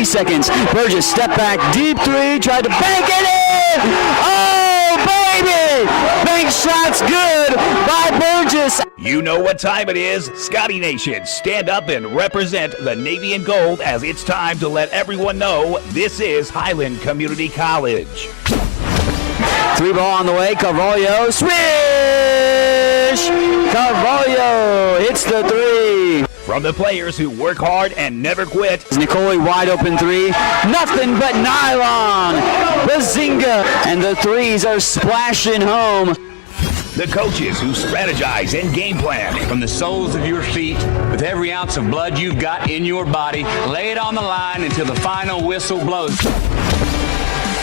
3 seconds. Burgess, step back, deep three, tried to bank it in! Oh, baby! Bank shot's good by Burgess. You know what time it is. Scottie Nation, stand up and represent the Navy and Gold as it's time to let everyone know this is Highland Community College. 3 ball on the way, Carvalho, swish! Carvalho hits the 3. From the players who work hard and never quit. Nicole wide open 3, nothing but nylon, Bazinga, and the 3s are splashing home. The coaches who strategize and game plan. From the soles of your feet, with every ounce of blood you've got in your body, lay it on the line until the final whistle blows.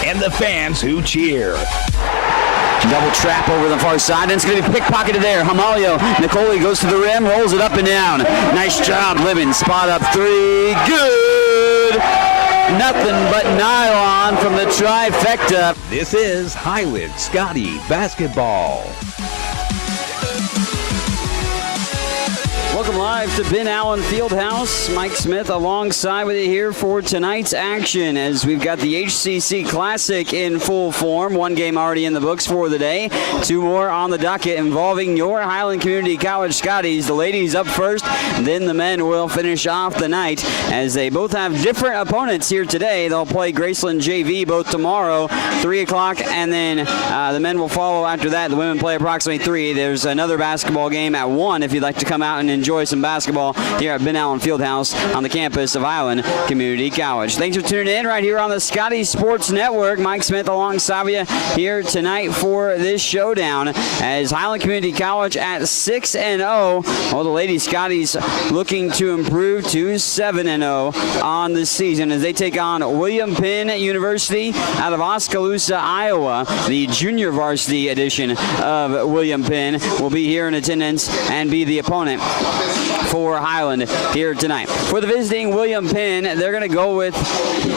And the fans who cheer. Double trap over the far side, and it's going to be pickpocketed there. Hamalio, Nicole goes to the rim, rolls it up and down. Nice job, Libben. Spot up 3, good. Nothing but nylon from the trifecta. This is Highland Scottie basketball. Welcome live to Ben Allen Fieldhouse. Mike Smith alongside with you here for tonight's action as we've got the HCC Classic in full form. 1 game already in the books for the day. 2 more on the docket involving your Highland Community College Scotties. The ladies up first, then the men will finish off the night as they both have different opponents here today. They'll play Graceland JV both tomorrow, 3 o'clock, and then the men will follow after that. The women play approximately 3. There's another basketball game at 1 if you'd like to come out and enjoy some basketball here at Ben Allen Fieldhouse on the campus of Highland Community College. Thanks for tuning in right here on the Scottie Sports Network. Mike Smith alongside you here tonight for this showdown as Highland Community College at 6-0. Well, the Lady Scotties looking to improve to 7-0 on the season as they take on William Penn University out of Oskaloosa, Iowa. The junior varsity edition of William Penn will be here in attendance and be the opponent for Highland here tonight. For the visiting William Penn, they're going to go with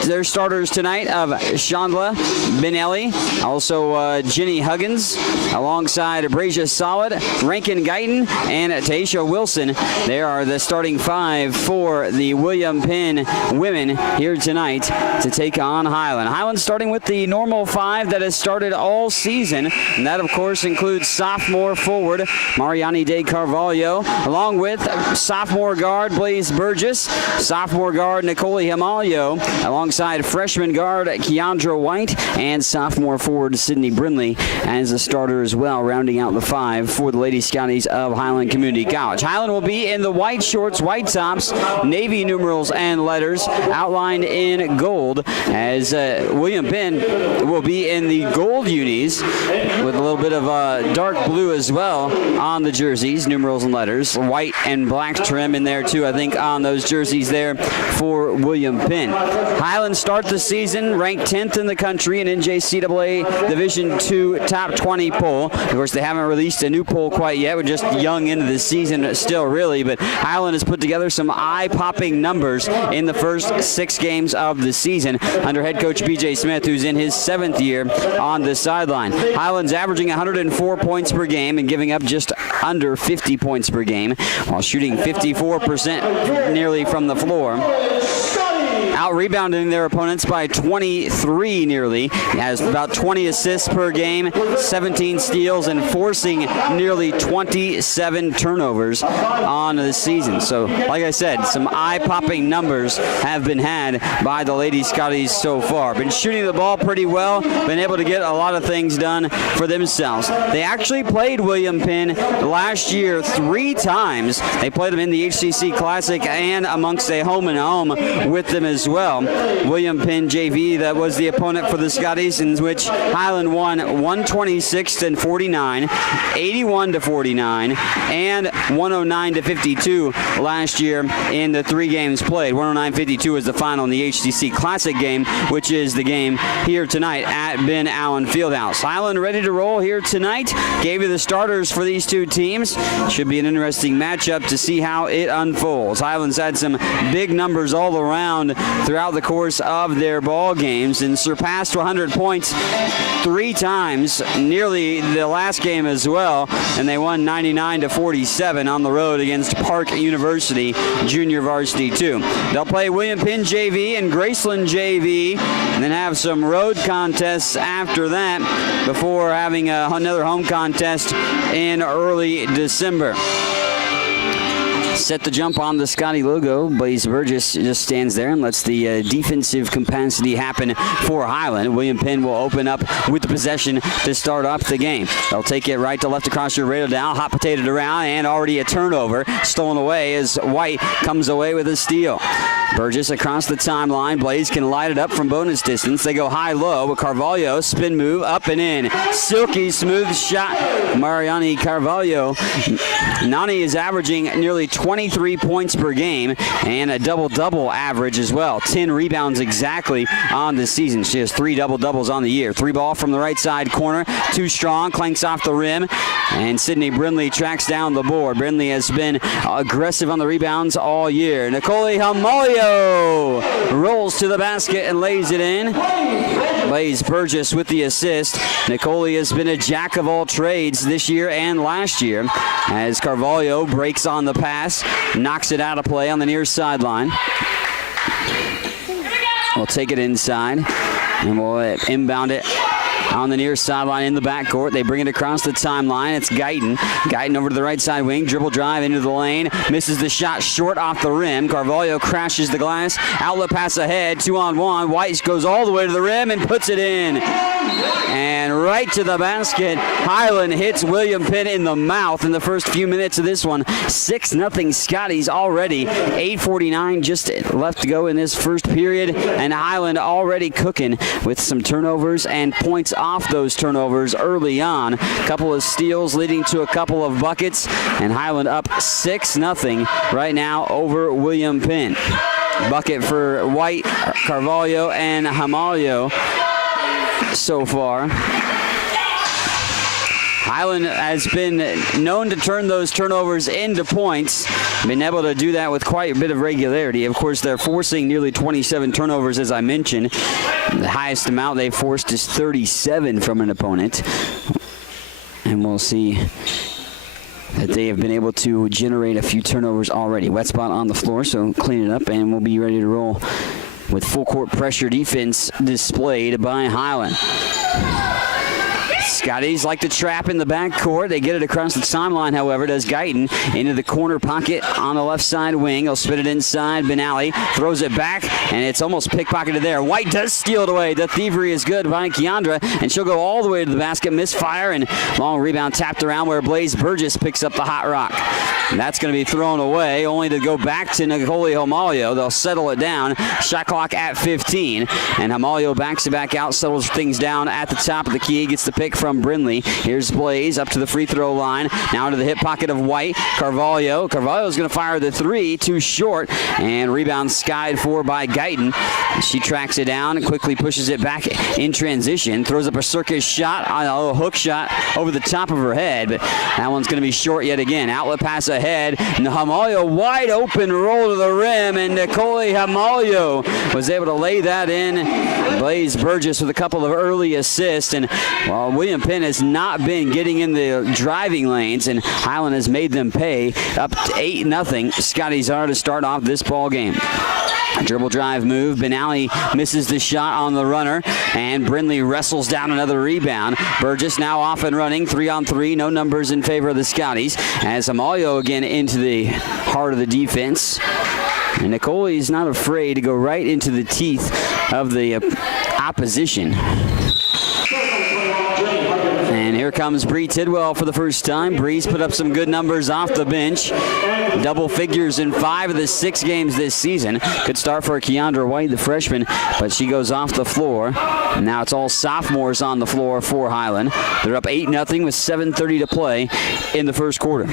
their starters tonight of Chandla Benelli, also Jenny Huggins, alongside Abrasia Solid, Rankin Guyton, and Taisha Wilson. They are the starting 5 for the William Penn women here tonight to take on Highland. Highland starting with the normal 5 that has started all season, and that of course includes sophomore forward Mariani De Carvalho, along with sophomore guard Blaze Burgess, sophomore guard Nicole Hamalio, alongside freshman guard Keandra White, and sophomore forward Sydney Brindley as a starter as well, rounding out the 5 for the Lady Scotties of Highland Community College. Highland will be in the white shorts, white tops, navy numerals and letters outlined in gold, as William Penn will be in the gold unis with a little bit of dark blue as well on the jerseys, numerals and letters, white and black trim in there too, I think, on those jerseys there for William Penn. Highland start the season ranked 10th in the country in NJCAA Division II top 20 poll. Of course, they haven't released a new poll quite yet. We're just young into the season still, really, but Highland has put together some eye-popping numbers in the first 6 games of the season under head coach BJ Smith, who's in his 7th year on the sideline. Highland's averaging 104 points per game and giving up just under 50 points per game, while shooting 54% nearly from the floor. Out-rebounding their opponents by 23 nearly. He has about 20 assists per game, 17 steals, and forcing nearly 27 turnovers on the season. So, like I said, some eye-popping numbers have been had by the Lady Scotties so far. Been shooting the ball pretty well, been able to get a lot of things done for themselves. They actually played William Penn last year 3 times. They played them in the HCC Classic and amongst a home-and-home with them as well. William Penn JV, that was the opponent for the Scotties, in which Highland won 126-49, 81-49, and 109-52 last year in the 3 games played. 109-52 is the final in the HCC Classic game, which is the game here tonight at Ben Allen Fieldhouse. Highland ready to roll here tonight. Gave you the starters for these 2 teams. Should be an interesting matchup to see how it unfolds. Highland's had some big numbers all around throughout the course of their ball games and surpassed 100 points 3 times, nearly the last game as well, and they won 99-47 on the road against Park University Junior Varsity 2. They'll play William Penn JV and Graceland JV, and then have some road contests after that before having another home contest in early December. Set the jump on the Scottie logo. Blaze Burgess just stands there and lets the defensive capacity happen for Highland. William Penn will open up with the possession to start off the game. They'll take it right to left across your radar down, hot potatoed around, and already a turnover stolen away as White comes away with a steal. Burgess across the timeline. Blaze can light it up from bonus distance. They go high-low with Carvalho. Spin move, up and in. Silky smooth shot. Mariani Carvalho. Nani is averaging nearly 23 points per game and a double-double average as well. 10 rebounds exactly on the season. She has 3 double-doubles on the year. 3 ball from the right side corner. Too strong. Clanks off the rim. And Sydney Brindley tracks down the board. Brindley has been aggressive on the rebounds all year. Nicole Hamalio rolls to the basket and lays it in. Blaze Burgess with the assist. Nicole has been a jack of all trades this year and last year as Carvalho breaks on the pass, knocks it out of play on the near sideline. We'll take it inside and we'll inbound it on the near sideline in the backcourt. They bring it across the timeline. It's Guyton. Guyton over to the right side wing. Dribble drive into the lane. Misses the shot short off the rim. Carvalho crashes the glass. Outlet pass ahead. 2-on-1. White goes all the way to the rim and puts it in. And right to the basket. Highland hits William Penn in the mouth in the first few minutes of this one. 6-0 Scotties already. 8:49 just left to go in this first period. And Highland already cooking with some turnovers and points off those turnovers early on. A couple of steals leading to a couple of buckets, and Highland up 6-0 right now over William Penn. Bucket for White, Carvalho, and Hamalio so far. Highland has been known to turn those turnovers into points, been able to do that with quite a bit of regularity. Of course, they're forcing nearly 27 turnovers, as I mentioned. The highest amount they've forced is 37 from an opponent. And we'll see that they have been able to generate a few turnovers already. Wet spot on the floor, so clean it up, and we'll be ready to roll with full court pressure defense displayed by Highland. Scotties like to trap in the backcourt. They get it across the timeline, however, does Guyton into the corner pocket on the left side wing. He'll spit it inside. Benally throws it back, and it's almost pickpocketed there. White does steal it away. The thievery is good by Keandra, and she'll go all the way to the basket. Misfire, and long rebound tapped around where Blaze Burgess picks up the hot rock. And that's going to be thrown away, only to go back to Nicole Hamalio. They'll settle it down. Shot clock at 15, and Hamalio backs it back out, settles things down at the top of the key, gets the pick from Brindley. Here's Blaze up to the free throw line. Now to the hip pocket of White. Carvalho. Carvalho's going to fire the three. Too short. And rebound skied for by Guyton. She tracks it down and quickly pushes it back in transition. Throws up a circus shot on a little hook shot over the top of her head. But that one's going to be short yet again. Outlet pass ahead. And Hamalio wide open roll to the rim. And Nicole Hamalio was able to lay that in. Blaze Burgess with a couple of early assists. And while William Penn has not been getting in the driving lanes, and Highland has made them pay. Up to 8-0. Scotties are to start off this ball game. A dribble drive move. Benally misses the shot on the runner, and Brindley wrestles down another rebound. Burgess now off and running. 3-on-3. No numbers in favor of the Scotties. As Hamalio again into the heart of the defense. And Nicole is not afraid to go right into the teeth of the opposition. And here comes Bree Tidwell for the first time. Bree's put up some good numbers off the bench. Double figures in 5 of the 6 games this season. Good start for Keandra White, the freshman, but she goes off the floor. And now it's all sophomores on the floor for Highland. They're up 8-0 with 7:30 to play in the first quarter.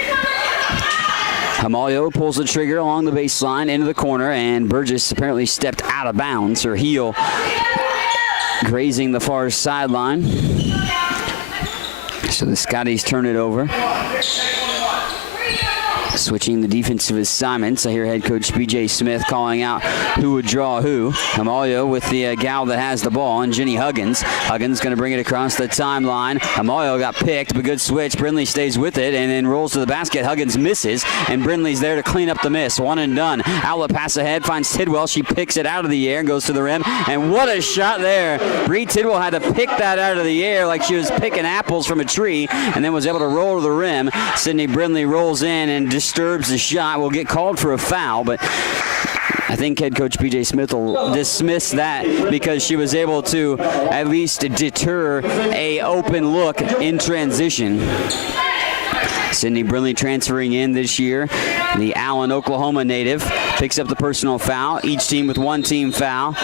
Hamalio pulls the trigger along the baseline into the corner, and Burgess apparently stepped out of bounds. Her heel grazing the far sideline. So the Scotties turn it over. Switching the defensive assignments. I hear head coach B.J. Smith calling out who would draw who. Amalia with the gal that has the ball, and Jenny Huggins. Huggins going to bring it across the timeline. Amalia got picked, but good switch. Brindley stays with it and then rolls to the basket. Huggins misses, and Brindley's there to clean up the miss. One and done. Outlet pass ahead, finds Tidwell. She picks it out of the air and goes to the rim, and what a shot there. Bree Tidwell had to pick that out of the air like she was picking apples from a tree, and then was able to roll to the rim. Sydney Brindley rolls in and disturbs the shot. Will get called for a foul, but I think head coach B.J. Smith will dismiss that because she was able to at least deter a open look in transition. Sydney Brindley transferring in this year. The Allen, Oklahoma native picks up the personal foul. Each team with one team foul.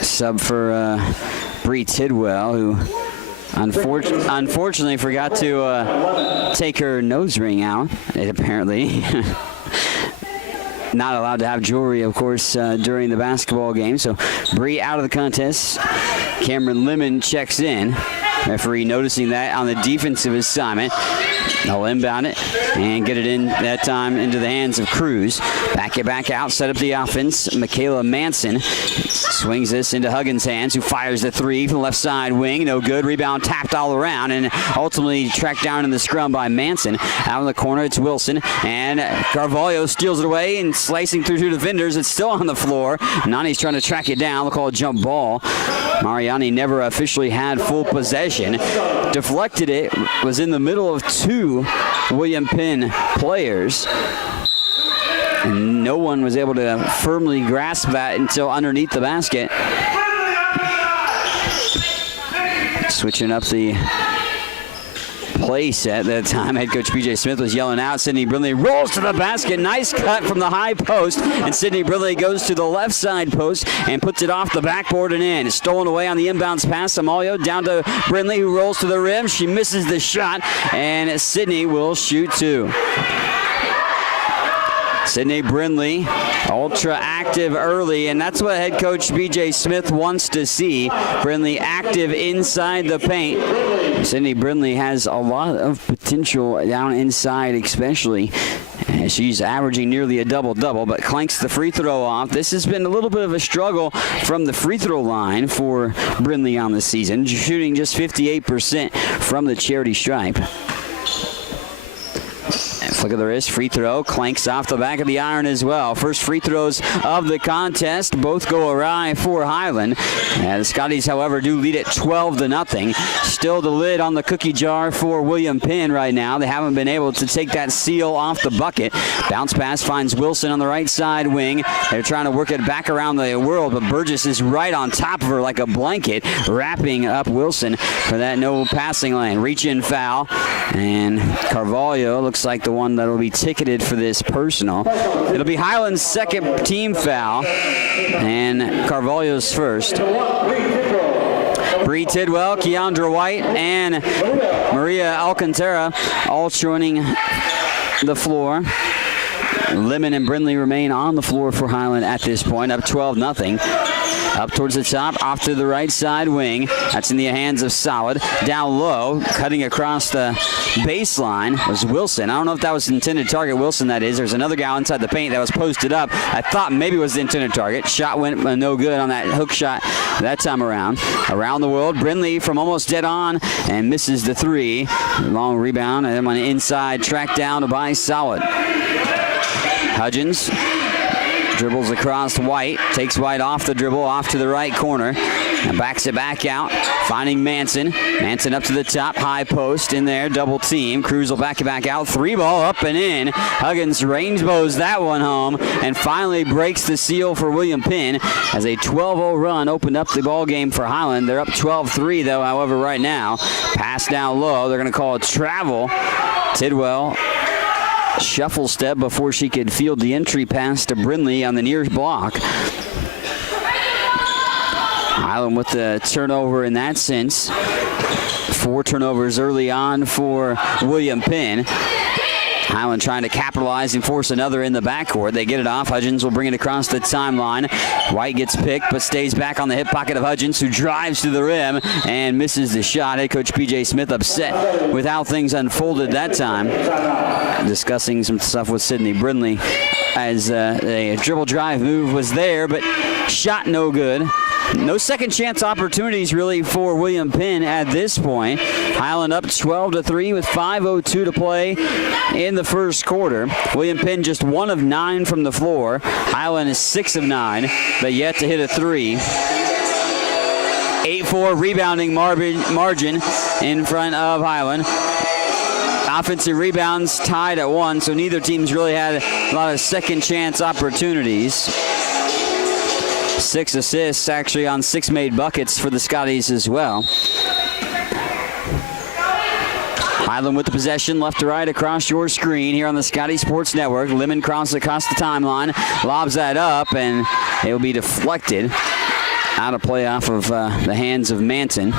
Sub for Bree Tidwell, who unfortunately forgot to take her nose ring out. It apparently not allowed to have jewelry, of course, during the basketball game. So Bree out of the contest. Cameron Lemon checks in. Referee noticing that on the defensive assignment. They'll inbound it and get it in that time into the hands of Cruz. Back it back out, set up the offense. Michaela Manson swings this into Huggins' hands, who fires the three from the left side wing. No good. Rebound tapped all around and ultimately tracked down in the scrum by Manson. Out in the corner, it's Wilson. And Carvalho steals it away and slicing through two defenders. It's still on the floor. Nani's trying to track it down. They'll call a jump ball. Mariani never officially had full possession. Deflected it, was in the middle of two William Penn players. And no one was able to firmly grasp that until underneath the basket. Switching up the play set that time. Head coach B.J. Smith was yelling out. Sydney Brindley rolls to the basket. Nice cut from the high post. And Sydney Brindley goes to the left side post and puts it off the backboard and in. Stolen away on the inbounds pass. Amalia down to Brindley, who rolls to the rim. She misses the shot, and Sydney will shoot two. Sydney Brindley, ultra active early, and that's what head coach B.J. Smith wants to see. Brindley active inside the paint. Sydney Brindley has a lot of potential down inside, especially. And she's averaging nearly a double-double, but clanks the free throw off. This has been a little bit of a struggle from the free throw line for Brindley on the season, shooting just 58% from the charity stripe. Flick of the wrist, free throw, clanks off the back of the iron as well. First free throws of the contest, both go awry for Highland. The Scotties, however, do lead it 12-0. Still the lid on the cookie jar for William Penn right now. They haven't been able to take that seal off the bucket. Bounce pass finds Wilson on the right side wing. They're trying to work it back around the world, but Burgess is right on top of her like a blanket, wrapping up Wilson for that no passing lane. Reach in foul, and Carvalho looks like the one that'll be ticketed for this personal. It'll be Highland's second team foul, and Carvalho's first. Bree Tidwell, Keandra White, and Maria Alcantara all joining the floor. Lemon and Brindley remain on the floor for Highland at this point, up 12-0. Up towards the top, off to the right side wing. That's in the hands of Solid. Down low, cutting across the baseline was Wilson. I don't know if that was the intended target. Wilson, that is. There's another guy inside the paint that was posted up. I thought maybe it was the intended target. Shot went no good on that hook shot that time around. Around the world, Brindley from almost dead on and misses the three. Long rebound, and then on the inside, tracked down by Solid. Hudgens dribbles across White, takes White off the dribble, off to the right corner, and backs it back out, finding Manson. Manson up to the top, high post in there, double team. Cruz will back it back out, three ball up and in. Huggins rainbows that one home and finally breaks the seal for William Penn as a 12-0 run opened up the ball game for Highland. They're up 12-3 though, however, right now. Pass down low, they're going to call it travel. Tidwell shuffle step before she could field the entry pass to Brindley on the near block. Highland with the turnover in that sense. 4 turnovers early on for William Penn. Highland trying to capitalize and force another in the backcourt. They get it off. Hudgens will bring it across the timeline. White gets picked but stays back on the hip pocket of Hudgens, who drives to the rim and misses the shot. Head coach P.J. Smith upset with how things unfolded that time. Discussing some stuff with Sydney Brindley as a dribble drive move was there, but shot no good. No second chance opportunities really for William Penn at this point. Highland up 12-3 with 5:02 to play in the first quarter. William Penn just 1 of 9 from the floor. Highland is 6 of 9, but yet to hit a 3. 8-4 rebounding margin in front of Highland. Offensive rebounds tied at 1, so neither team's really had a lot of second chance opportunities. 6 assists actually on 6 made buckets for the Scotties as well. Highland with the possession, left to right across your screen here on the Scotty Sports Network. Lemon crosses across the timeline, lobs that up, and it will be deflected. Out of play off of the hands of Manton.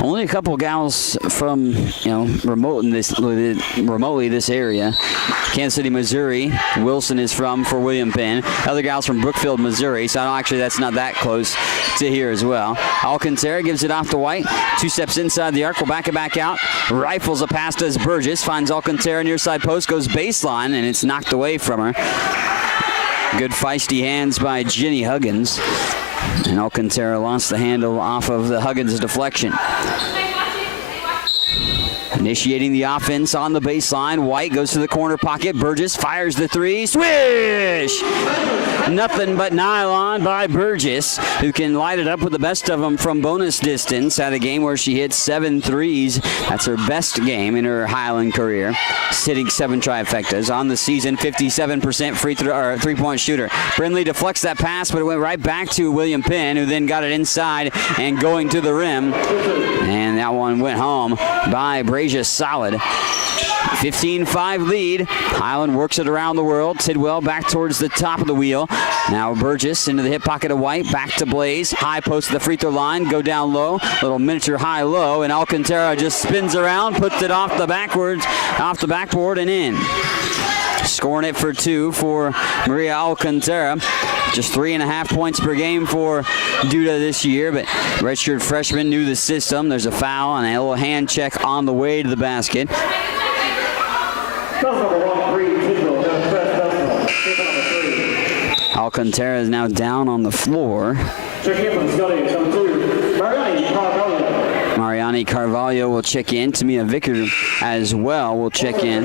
Only a couple gals from remotely this area. Kansas City, Missouri. Wilson is from for William Penn. Other gals from Brookfield, Missouri. So actually that's not that close to here as well. Alcantara gives it off to White. 2 steps inside the arc. Will back it back out. Rifles a pass to Burgess. Finds Alcantara near side post. Goes baseline and it's knocked away from her. Good feisty hands by Jenny Huggins. And Alcantara lost the handle off of the Huggins deflection. Initiating the offense on the baseline. White goes to the corner pocket. Burgess fires the 3. Swish! Nothing but nylon by Burgess, who can light it up with the best of them from bonus distance. Had a game where she hit 7 threes. That's her best game in her Highland career. Hitting 7 trifectas on the season. 57% free throw or 3-point shooter. Brindley deflects that pass, but it went right back to William Penn, who then got it inside and going to the rim. And that one went home by Brazier Solid. 15-5 lead. Highland works it around the world. Tidwell back towards the top of the wheel. Now Burgess into the hip pocket of White. Back to Blaze. High post to the free throw line. Go down low. Little miniature high-low. And Alcantara just spins around. Puts it off the backboard and in. Scoring it for 2 for Maria Alcantara. Just 3.5 points per game for Duda this year, but redshirt freshman knew the system. There's a foul and a little hand check on the way to the basket. Alcantara is now down on the floor. Mariani Carvalho will check in. Tamia Vicker as well will check in.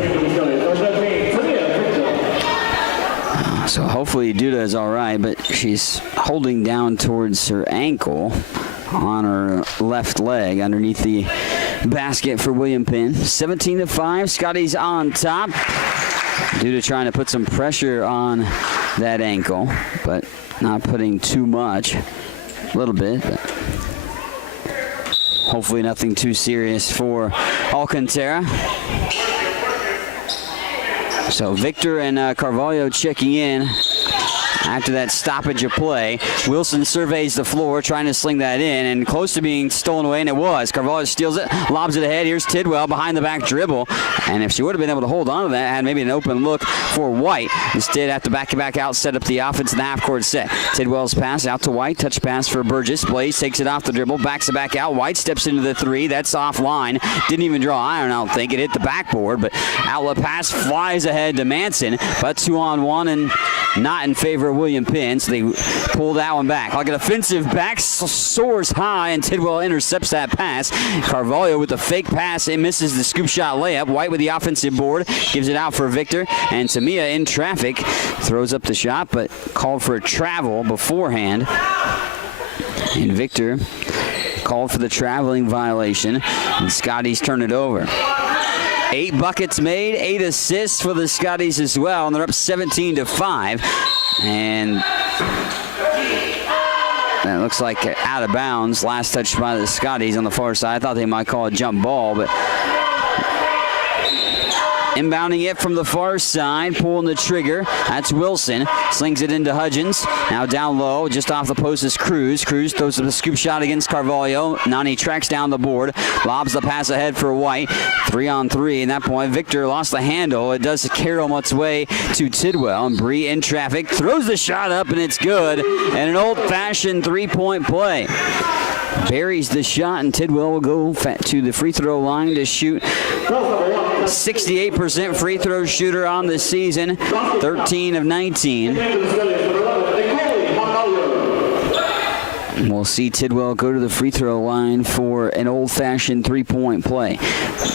So hopefully Duda is all right, but she's holding down towards her ankle on her left leg underneath the basket for William Penn. 17-5, Scotty's on top. Duda trying to put some pressure on that ankle, but not putting too much. A little bit, but hopefully nothing too serious for Alcantara. So Victor and Carvalho checking in after that stoppage of play. Wilson surveys the floor, trying to sling that in, and close to being stolen away, and it was. Carvalho steals it, lobs it ahead. Here's Tidwell behind the back dribble, and if she would have been able to hold on to that, had maybe an open look for White. Instead, have to back it back out, set up the offense in the half-court set. Tidwell's pass out to White, touch pass for Burgess. Blaze takes it off the dribble, backs it back out. White steps into the 3. That's offline. Didn't even draw iron, I don't think. It hit the backboard, but outlet pass flies ahead to Manson, but 2-on-1 and not in favor of William Penn, so they pull that one back. Like an offensive back, soars high, and Tidwell intercepts that pass. Carvalho with the fake pass, it misses the scoop shot layup. White with the offensive board, gives it out for Victor, and Tamia in traffic throws up the shot, but called for a travel beforehand. And Victor called for the traveling violation, and Scotty's turned it over. 8 buckets made, 8 assists for the Scotties as well, and they're up 17-5. And it looks like out of bounds. Last touch by the Scotties on the far side. I thought they might call a jump ball, but Inbounding it from the far side, pulling the trigger. That's Wilson. Slings it into Hudgens. Now down low, just off the post is Cruz. Cruz throws the scoop shot against Carvalho. Nani tracks down the board. Lobs the pass ahead for White. 3-on-3. And that point, Victor lost the handle. It does carry its way to Tidwell. And Bree in traffic. Throws the shot up, and it's good. And an old-fashioned three-point play. Buries the shot, and Tidwell will go to the free throw line to shoot. 68% free throw shooter on the season, 13 of 19. We'll see Tidwell go to the free throw line for an old-fashioned three-point play.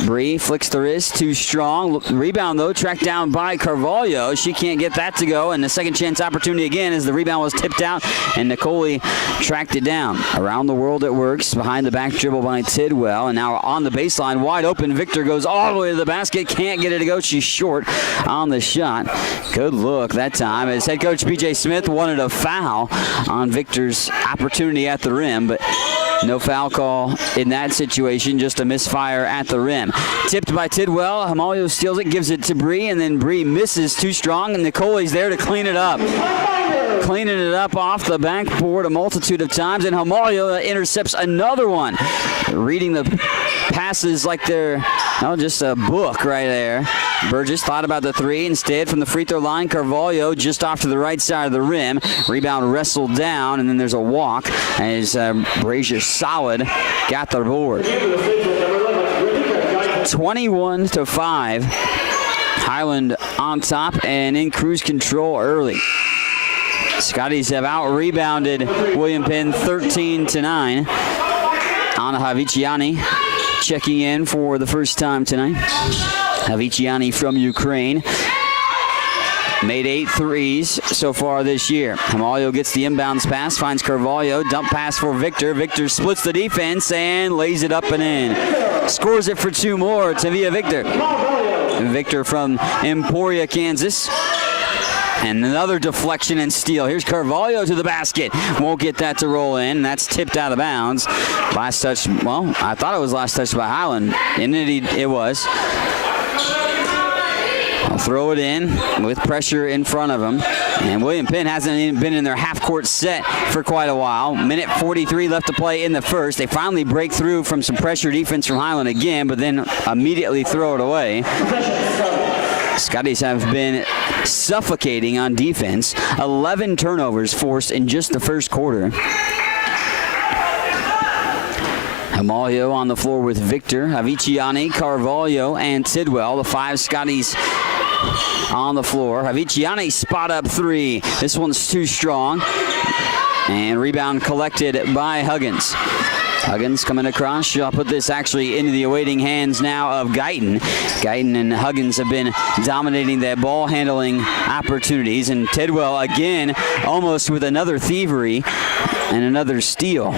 Bree flicks the wrist, too strong. Rebound, though, tracked down by Carvalho. She can't get that to go, and the second chance opportunity again as the rebound was tipped out, and Nicole tracked it down. Around the world it works, behind the back dribble by Tidwell, and now on the baseline, wide open. Victor goes all the way to the basket, can't get it to go. She's short on the shot. Good look that time as head coach B.J. Smith wanted a foul on Victor's opportunity at the rim, but no foul call in that situation, just a misfire at the rim. Tipped by Tidwell, Hamalio steals it, gives it to Bree, and then Bree misses too strong, and Nicole's there to clean it up. Cleaning it up off the backboard a multitude of times, and Hamalio intercepts another one. Reading the passes like they're just a book right there. Burgess thought about the three. Instead, from the free throw line, Carvalho just off to the right side of the rim. Rebound wrestled down, and then there's a walk as Brazier solid got the board. 21-5. Highland on top and in cruise control early. Scotties have out-rebounded William Penn 13-9. Anna Haviciani checking in for the first time tonight. Haviciani from Ukraine. Made 8 threes so far this year. Hamalio gets the inbounds pass, finds Carvalho, dump pass for Victor. Victor splits the defense and lays it up and in. Scores it for 2 more. Tavia Victor. Victor from Emporia, Kansas. And another deflection and steal. Here's Carvalho to the basket. Won't get that to roll in. That's tipped out of bounds. Last touch, well, I thought it was last touch by Highland. And it was. I'll throw it in with pressure in front of him. And William Penn hasn't even been in their half-court set for quite a while. Minute 43 left to play in the first. They finally break through from some pressure defense from Highland again, but then immediately throw it away. Scotties have been suffocating on defense. 11 turnovers forced in just the first quarter. Hamalio on the floor with Victor, Haviciani, Carvalho, and Tidwell. The 5 Scotties on the floor. Haviciani spot up 3. This one's too strong. And rebound collected by Huggins. Huggins coming across. She'll put this actually into the awaiting hands now of Guyton. Guyton and Huggins have been dominating their ball handling opportunities. And Tidwell again almost with another thievery and another steal.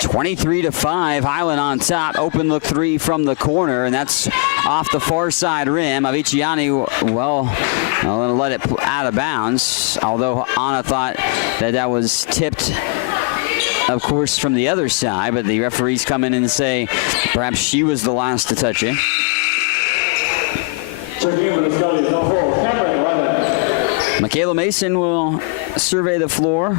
(23-5), Highland on top. Open look 3 from the corner, and that's off the far side rim. Aviciani, well, I'm going to let it out of bounds, although Anna thought that was tipped, of course, from the other side, but the referees come in and say perhaps she was the last to touch it. Michaela Mason will survey the floor.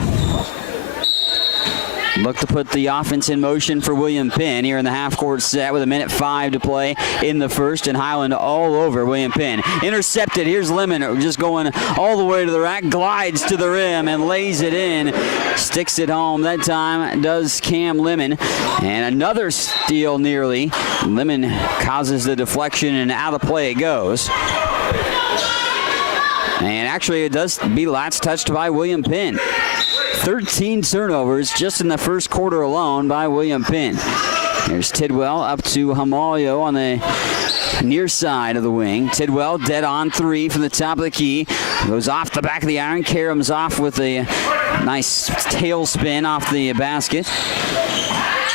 Look to put the offense in motion for William Penn here in the half-court set with 1:05 to play in the first, and Highland all over William Penn. Intercepted. Here's Lemon just going all the way to the rack, glides to the rim and lays it in. Sticks it home. That time does Cam Lemon. And another steal nearly. Lemon causes the deflection and out of play it goes. And actually it does be last touched by William Penn. 13 turnovers just in the first quarter alone by William Penn. There's Tidwell up to Hamalio on the near side of the wing. Tidwell dead on 3 from the top of the key. Goes off the back of the iron. Karam's off with a nice tailspin off the basket.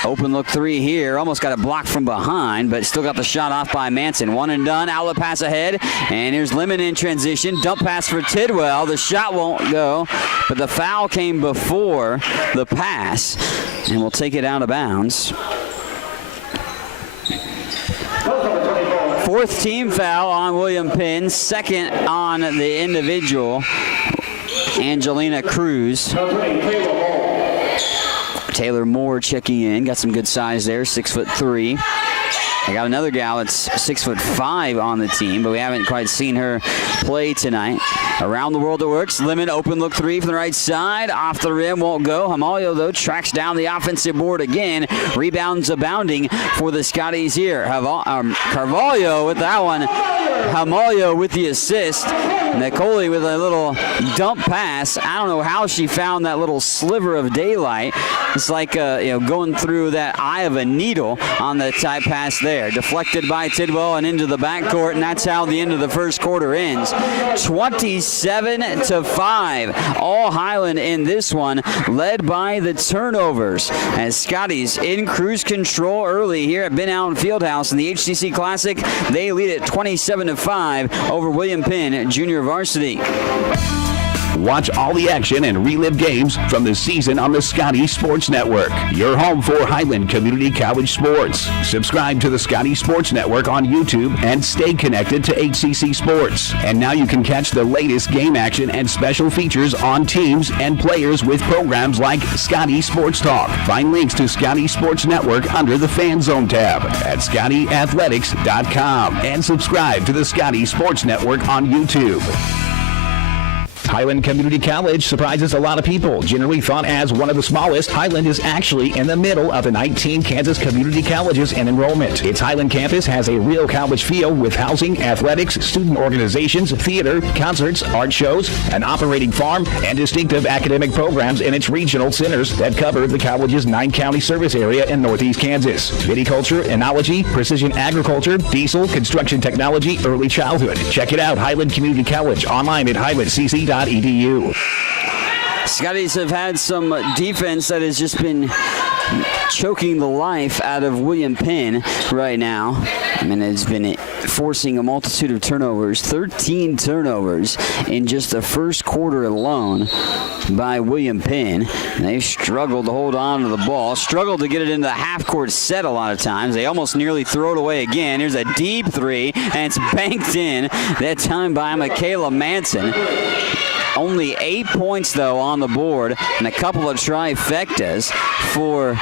Open look 3 here. Almost got it blocked from behind, but still got the shot off by Manson. One and done. Outlet pass ahead. And here's Lemon in transition. Dump pass for Tidwell. The shot won't go, but the foul came before the pass, and we'll take it out of bounds. 4th team foul on William Penn, 2nd on the individual, Angelina Cruz. Taylor Moore checking in, got some good size there, 6'3". I got another gal that's 6'5" on the team, but we haven't quite seen her play tonight. Around the world it works. Lemon, open look 3 from the right side. Off the rim, won't go. Hamalio, though, tracks down the offensive board again. Rebounds abounding for the Scotties here. Carvalho with that one. Hamalio with the assist. Nicole with a little dump pass. I don't know how she found that little sliver of daylight. It's like going through that eye of a needle on the type pass there. Deflected by Tidwell and into the backcourt, and that's how the end of the first quarter ends. 27-5. All Highland in this one, led by the turnovers. As Scotties in cruise control early here at Ben Allen Fieldhouse in the HCC Classic. They lead at 27-5 over William Penn Junior Varsity. Watch all the action and relive games from the season on the Scottie Sports Network, your home for Highland Community College sports. Subscribe to the Scottie Sports Network on YouTube and stay connected to HCC Sports. And now you can catch the latest game action and special features on teams and players with programs like Scottie Sports Talk. Find links to Scottie Sports Network under the Fan Zone tab at ScottieAthletics.com and subscribe to the Scottie Sports Network on YouTube. Highland Community College surprises a lot of people. Generally thought as one of the smallest, Highland is actually in the middle of the 19 Kansas community colleges in enrollment. Its Highland campus has a real college feel with housing, athletics, student organizations, theater, concerts, art shows, an operating farm, and distinctive academic programs in its regional centers that cover the college's 9-county service area in northeast Kansas. Viticulture, enology, precision agriculture, diesel, construction technology, early childhood. Check it out, Highland Community College, online at highlandcc.edu. Scotties have had some defense that has just been choking the life out of William Penn right now. I mean, it's been forcing a multitude of turnovers, 13 turnovers in just the first quarter alone by William Penn. They've struggled to hold on to the ball, struggled to get it into the half-court set a lot of times. They almost nearly throw it away again. Here's a deep three, and it's banked in, that time by Michaela Manson. Only 8 points, though, on the board, and a couple of trifectas for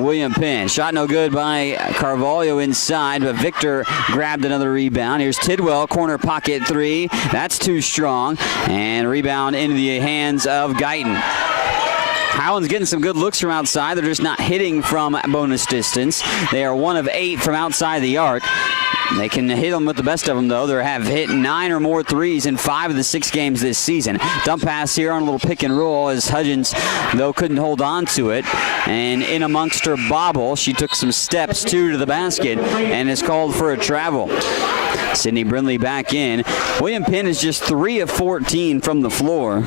William Penn. Shot no good by Carvalho inside, but Victor grabbed another rebound. Here's Tidwell, corner pocket three. That's too strong, and rebound into the hands of Guyton. Highland's getting some good looks from outside. They're just not hitting from bonus distance. They are 1 of 8 from outside the arc. They can hit them with the best of them, though. They have hit 9 or more threes in 5 of the 6 games this season. Dump pass here on a little pick and roll as Hudgens, though, couldn't hold on to it. And in amongst her bobble, she took some steps, to the basket, and is called for a travel. Sydney Brindley back in. William Penn is just 3 of 14 from the floor.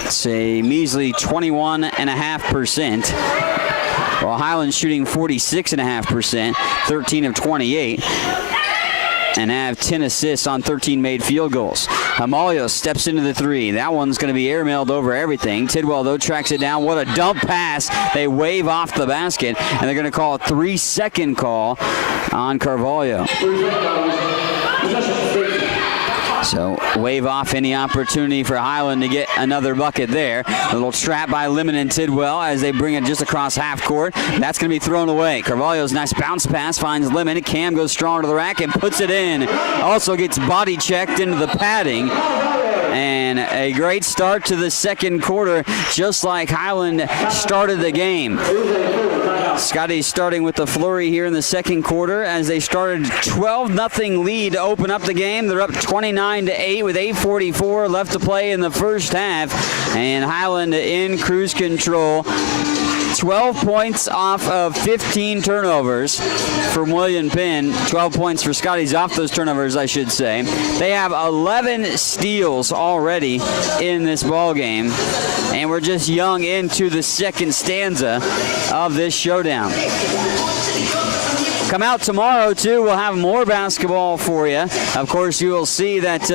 It's a measly 21.5%. While Highland's shooting 46.5%, 13 of 28, and have 10 assists on 13 made field goals. Hamalio steps into the three. That one's going to be airmailed over everything. Tidwell, though, tracks it down. What a dump pass. They wave off the basket, and they're going to call a 3-second call on Carvalho. So wave off any opportunity for Highland to get another bucket there. A little trap by Lemon and Tidwell as they bring it just across half court. That's going to be thrown away. Carvalho's nice bounce pass finds Lemon. Cam goes strong to the rack and puts it in. Also gets body checked into the padding. And a great start to the second quarter, just like Highland started the game. Scottie starting with the flurry here in the second quarter as they started 12-0 lead to open up the game. They're up 29-8 with 8:44 left to play in the first half. And Highland in cruise control. 12 points off of 15 turnovers from William Penn. 12 points for Scotties off those turnovers, I should say. They have 11 steals already in this ball game, and we're just young into the second stanza of this showdown. Come out tomorrow, too. We'll have more basketball for you. Of course, you will see that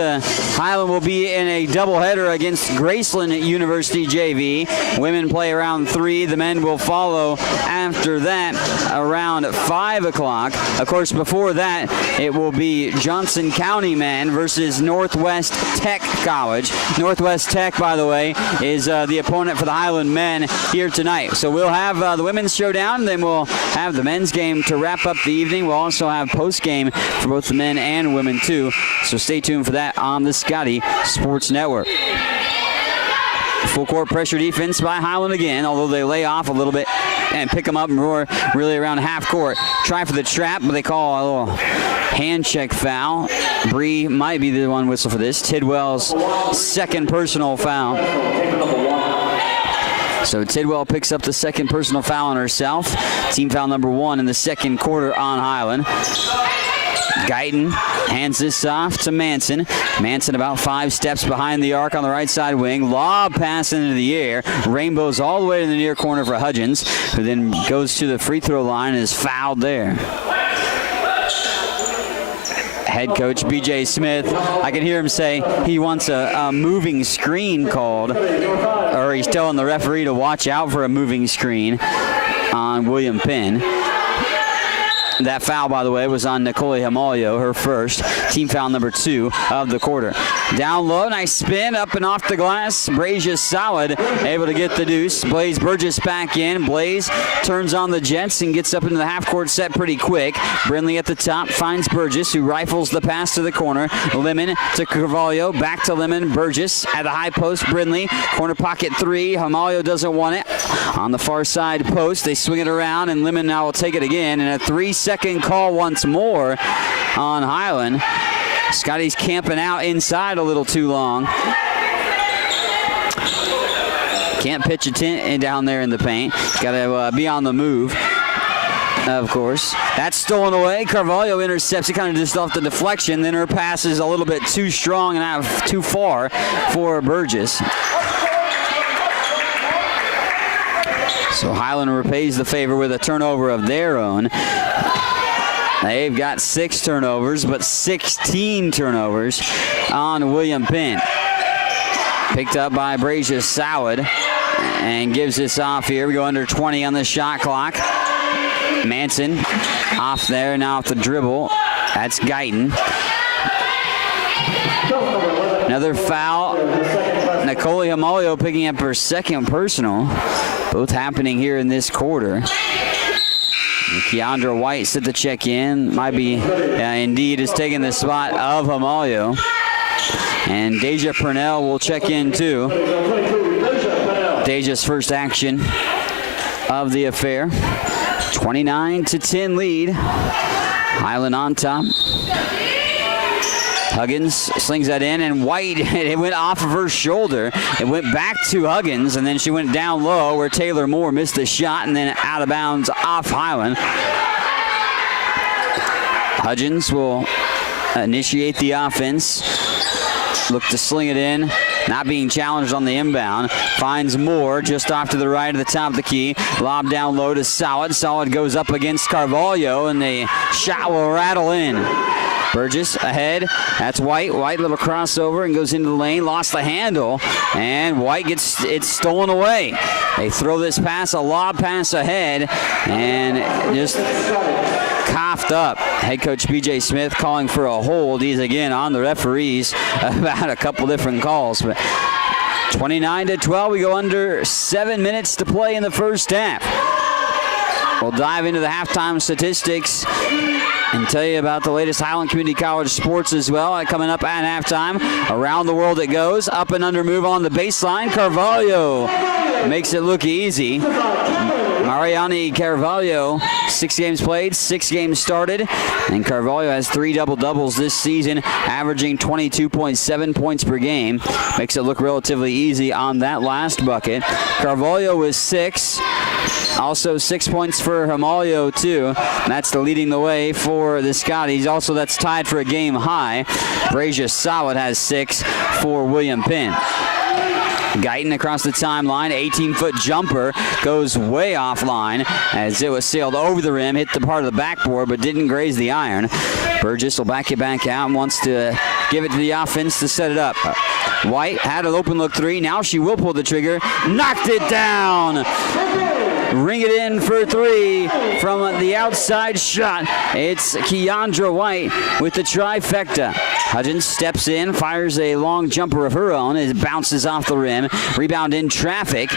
Highland will be in a doubleheader against Graceland University JV. Women play around 3. The men will follow after that around 5 o'clock. Of course, before that, it will be Johnson County men versus Northwest Tech College. Northwest Tech, by the way, is the opponent for the Highland men here tonight. So we'll have the women's showdown, and then we'll have the men's game to wrap up the evening. We'll also have post-game for both the men and women, too. So stay tuned for that on the Scottie Sports Network. Full court pressure defense by Highland again, although they lay off a little bit and pick them up and roar really around half court. Try for the trap, but they call a little hand check foul. Bree might be the one whistle for this. Tidwell's second personal foul. So Tidwell picks up the second personal foul on herself. Team foul number 1 in the second quarter on Highland. Guyton hands this off to Manson. Manson about 5 steps behind the arc on the right side wing. Lob pass into the air. Rainbows all the way to the near corner for Hudgens, who then goes to the free throw line and is fouled there. Head coach B.J. Smith, I can hear him say he wants a moving screen called, or he's telling the referee to watch out for a moving screen on William Penn. That foul, by the way, was on Nicole Himalio, her first. Team foul number 2 of the quarter. Down low, nice spin, up and off the glass. Brazier solid, able to get the deuce. Blaze Burgess back in. Blaze turns on the Jets and gets up into the half-court set pretty quick. Brindley at the top finds Burgess, who rifles the pass to the corner. Lemon to Carvalho, back to Lemon. Burgess at the high post. Brindley, corner pocket 3. Himalio doesn't want it. On the far side post, they swing it around, and Lemon now will take it again. And a 3-second call once more on Highland. Scottie's camping out inside a little too long. Can't pitch a tent down there in the paint. Got to be on the move, of course. That's stolen away. Carvalho intercepts it kind of just off the deflection. Then her pass is a little bit too strong and out too far for Burgess. So Highland repays the favor with a turnover of their own. They've got 6 turnovers, but 16 turnovers on William Penn. Picked up by Brazier Soward and gives this off here. We go under 20 on the shot clock. Manson off there, now off the dribble. That's Guyton. Another foul. Nicole Himalio picking up her second personal. Both happening here in this quarter. Keandra White set the check in. Might be, indeed, is taking the spot of Himalio. And Deja Purnell will check in too. Deja's first action of the affair. 29-10 lead. Highland on top. Huggins slings that in, and White, it went off of her shoulder. It went back to Huggins, and then she went down low where Taylor Moore missed the shot, and then out of bounds off Highland. Huggins will initiate the offense. Look to sling it in. Not being challenged on the inbound. Finds Moore just off to the right of the top of the key. Lob down low to Solid. Solid goes up against Carvalho, and the shot will rattle in. Burgess ahead. That's White. White, little crossover and goes into the lane. Lost the handle, and White gets it stolen away. They throw this pass, a lob pass ahead, and just coughed up. Head coach B.J. Smith calling for a hold. He's again on the referees about a couple different calls. But 29-12, we go under 7 minutes to play in the first half. We'll dive into the halftime statistics and tell you about the latest Highland Community College sports as well. Coming up at halftime, around the world it goes. Up and under move on the baseline. Carvalho makes it look easy. Mariani Carvalho, 6 games played, 6 games started, and Carvalho has 3 double-doubles this season, averaging 22.7 points per game. Makes it look relatively easy on that last bucket. Carvalho was 6. Also 6 points for Himalio, too. That's leading the way for the Scotties. Also, that's tied for a game high. Brazier Solid has 6 for William Penn. Guyton across the timeline, 18-foot jumper goes way offline as it was sailed over the rim, hit the part of the backboard, but didn't graze the iron. Burgess will back it back out and wants to give it to the offense to set it up. White had an open look three. Now she will pull the trigger. Knocked it down. Ring it in for three from the outside shot. It's Keandra White with the trifecta. Hudgens steps in, fires a long jumper of her own. It bounces off the rim. Rebound in traffic.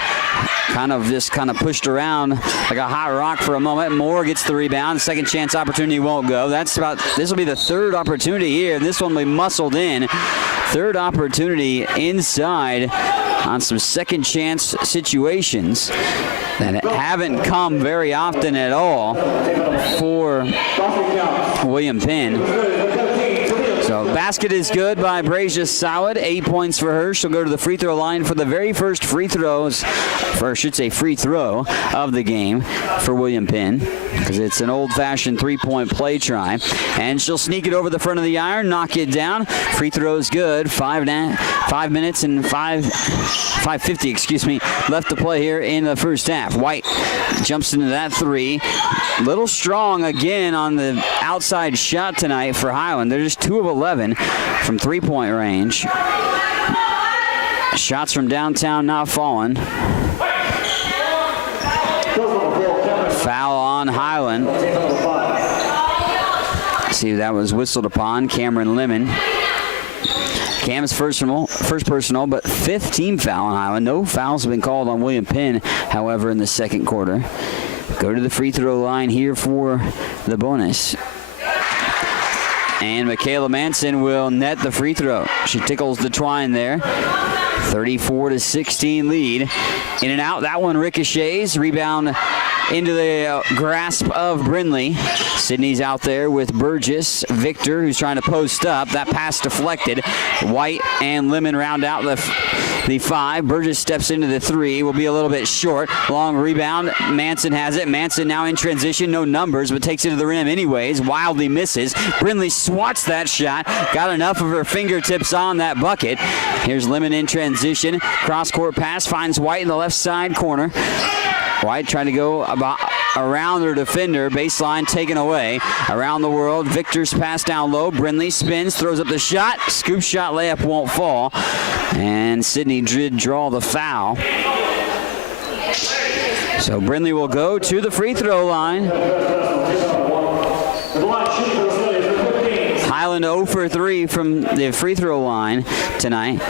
Kind of pushed around like a hot rock for a moment. Moore gets the rebound. Second chance opportunity won't go. This will be the third opportunity here. This one will be muscled in. Third opportunity inside on some second chance situations that haven't come very often at all for William Penn. So basket is good by Brazia Solid. 8 points for her. She'll go to the free throw line for the very first free throw of the game for William Penn, because it's an old-fashioned three-point play try. And she'll sneak it over the front of the iron, knock it down. Free throw is good. 5 minutes and 5:50, left to play here in the first half. White jumps into that three. Little strong again on the outside shot tonight for Highland. They're just 2 of 11 from three-point range. Shots from downtown not falling. Foul on Highland. See, that was whistled upon. Cameron Lemon. Cam's first personal, but 5th team foul on Highland. No fouls have been called on William Penn, however, in the second quarter. Go to the free throw line here for the bonus. And Michaela Manson will net the free throw. She tickles the twine there. 34-16 lead. In and out, that one ricochets. Rebound into the grasp of Brindley. Sydney's out there with Burgess. Victor, who's trying to post up. That pass deflected. White and Lemon round out the 5. Burgess steps into the 3. Will be a little bit short. Long rebound. Manson has it. Manson now in transition. No numbers, but takes it to the rim anyways. Wildly misses. Brindley swats that shot. Got enough of her fingertips on that bucket. Here's Lemon in transition. Cross-court pass. Finds White in the left side corner. White trying to go around her defender. Baseline taken away. Around the world, Victor's pass down low. Brindley spins, throws up the shot. Scoop shot, layup won't fall. And Sydney did draw the foul. So Brindley will go to the free throw line. Highland 0 for 3 from the free throw line tonight.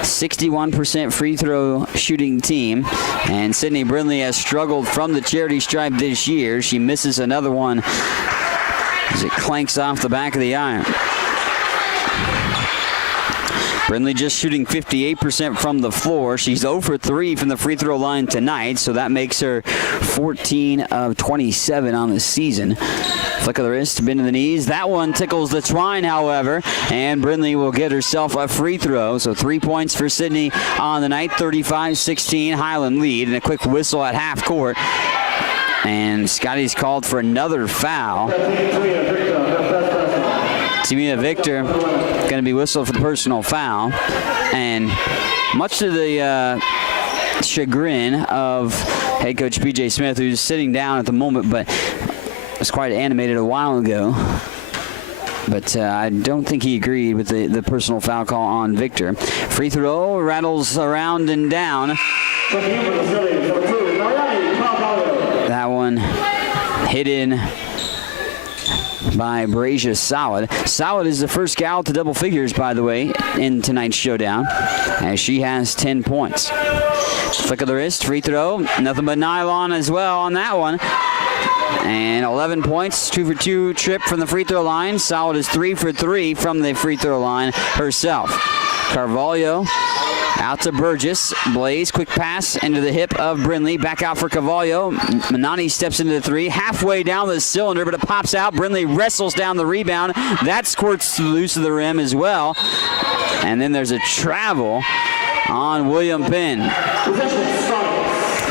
61% free throw shooting team. And Sydney Brindley has struggled from the charity stripe this year. She misses another one as it clanks off the back of the iron. Brindley just shooting 58% from the floor. She's 0 for 3 from the free throw line tonight, so that makes her 14 of 27 on the season. Flick of the wrist, bend to the knees. That one tickles the twine, however, and Brindley will get herself a free throw. So 3 points for Sydney on the night, 35-16 Highland lead, and a quick whistle at half court. And Scottie's called for another foul. Timea Victor going to be whistled for the personal foul. And much to the chagrin of head coach B.J. Smith, who's sitting down at the moment, but was quite animated a while ago. But I don't think he agreed with the personal foul call on Victor. Free throw rattles around and down. That one hit in by Brazia Solid. Solid is the first gal to double figures, by the way, in tonight's showdown, as she has 10 points. Flick of the wrist, free throw, nothing but nylon as well on that one. And 11 points, 2 for 2 trip from the free throw line. Solid is 3 for 3 from the free throw line herself. Carvalho out to Burgess. Blaze, quick pass into the hip of Brindley. Back out for Carvalho. Manani steps into the 3. Halfway down the cylinder, but it pops out. Brindley wrestles down the rebound. That squirts loose of the rim as well. And then there's a travel on William Penn.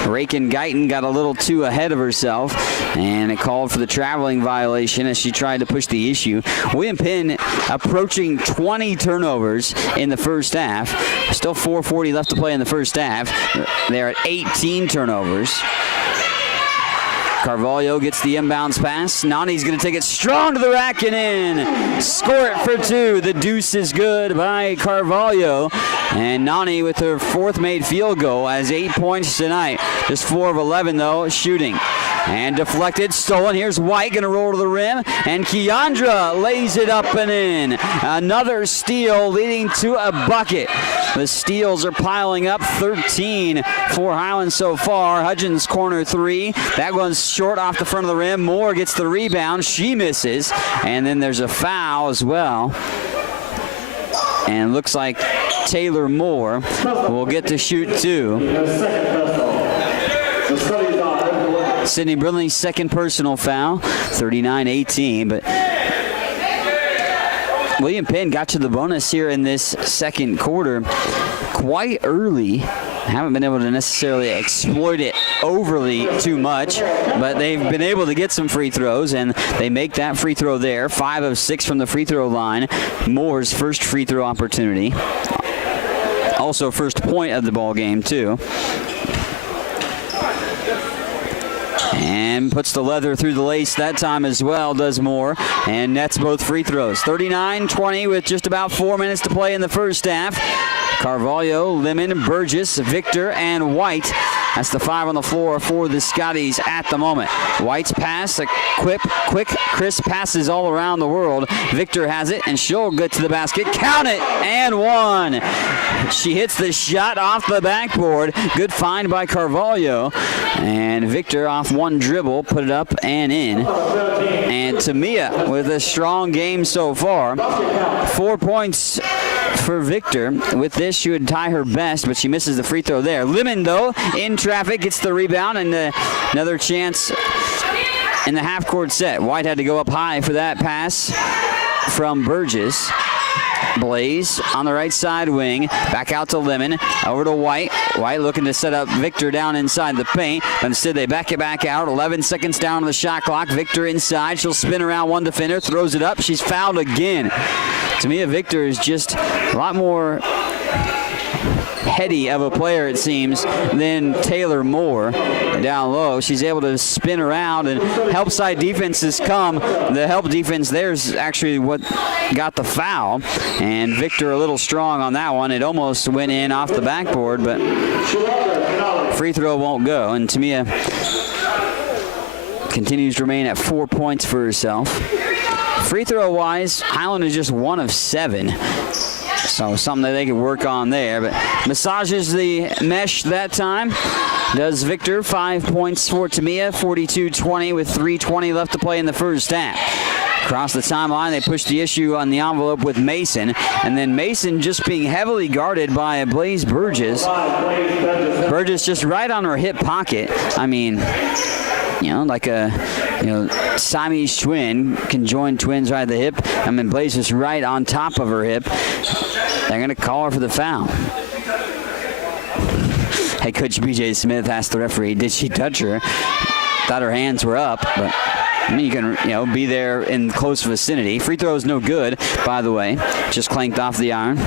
Rakin Guyton got a little too ahead of herself, and it called for the traveling violation as she tried to push the issue. William Penn approaching 20 turnovers in the first half. Still 4:40 left to play in the first half. They're at 18 turnovers. Carvalho gets the inbounds pass. Nani's going to take it strong to the rack and in. Score it for two. The deuce is good by Carvalho. And Nani with her fourth made field goal has 8 points tonight. Just 4 of 11, though, shooting. And deflected, stolen. Here's White, going to roll to the rim. And Keandra lays it up and in. Another steal leading to a bucket. The steals are piling up, 13 for Highland so far. Hudgens corner three. That one's short off the front of the rim. Moore gets the rebound. She misses. And then there's a foul as well. And looks like Taylor Moore will get to shoot two. Sydney Brindley's second personal foul, 39-18. But William Penn got to the bonus here in this second quarter quite early. Haven't been able to necessarily exploit it overly too much, but they've been able to get some free throws, and they make that free throw there. 5 of 6 from the free throw line. Moore's first free throw opportunity. Also first point of the ball game, too. And puts the leather through the lace that time as well, does Moore, and nets both free throws. 39-20 with just about 4 minutes to play in the first half. Carvalho, Lemon, Burgess, Victor, and White. That's the 5 on the floor for the Scotties at the moment. White's pass, a quick, crisp passes all around the world. Victor has it, and she'll get to the basket. Count it, and one. She hits the shot off the backboard. Good find by Carvalho. And Victor off one dribble, put it up and in. And Tamia with a strong game so far. 4 points for Victor. With this, she would tie her best, but she misses the free throw there. Lemon, though, in traffic, gets the rebound, and another chance in the half-court set. White had to go up high for that pass from Burgess. Blaze on the right side wing. Back out to Lemon. Over to White. White looking to set up Victor down inside the paint. But instead they back it back out. 11 seconds down on the shot clock. Victor inside. She'll spin around one defender. Throws it up. She's fouled again. Tamia Victor is just a lot more heady of a player, it seems, than Taylor Moore down low. She's able to spin around, and help side defenses come. The help defense there is actually what got the foul, and Victor a little strong on that one. It almost went in off the backboard, but free throw won't go, and Tamia continues to remain at 4 points for herself. Free throw wise, Highland is just 1 of 7. So something that they could work on there. But massages the mesh that time. Does Victor. 5 points for Tamia. 42-20 with 3:20 left to play in the first half. Across the timeline, they push the issue on the envelope with Mason. And then Mason just being heavily guarded by Blaze Burgess. Burgess just right on her hip pocket. I mean, you know, like a, Siamese twin, conjoined twins right at the hip. I mean, Blaze is right on top of her hip. They're going to call her for the foul. Hey, Coach B.J. Smith asked the referee, did she touch her? Thought her hands were up, but I mean, you can, be there in close vicinity. Free throw is no good, by the way. Just clanked off the iron.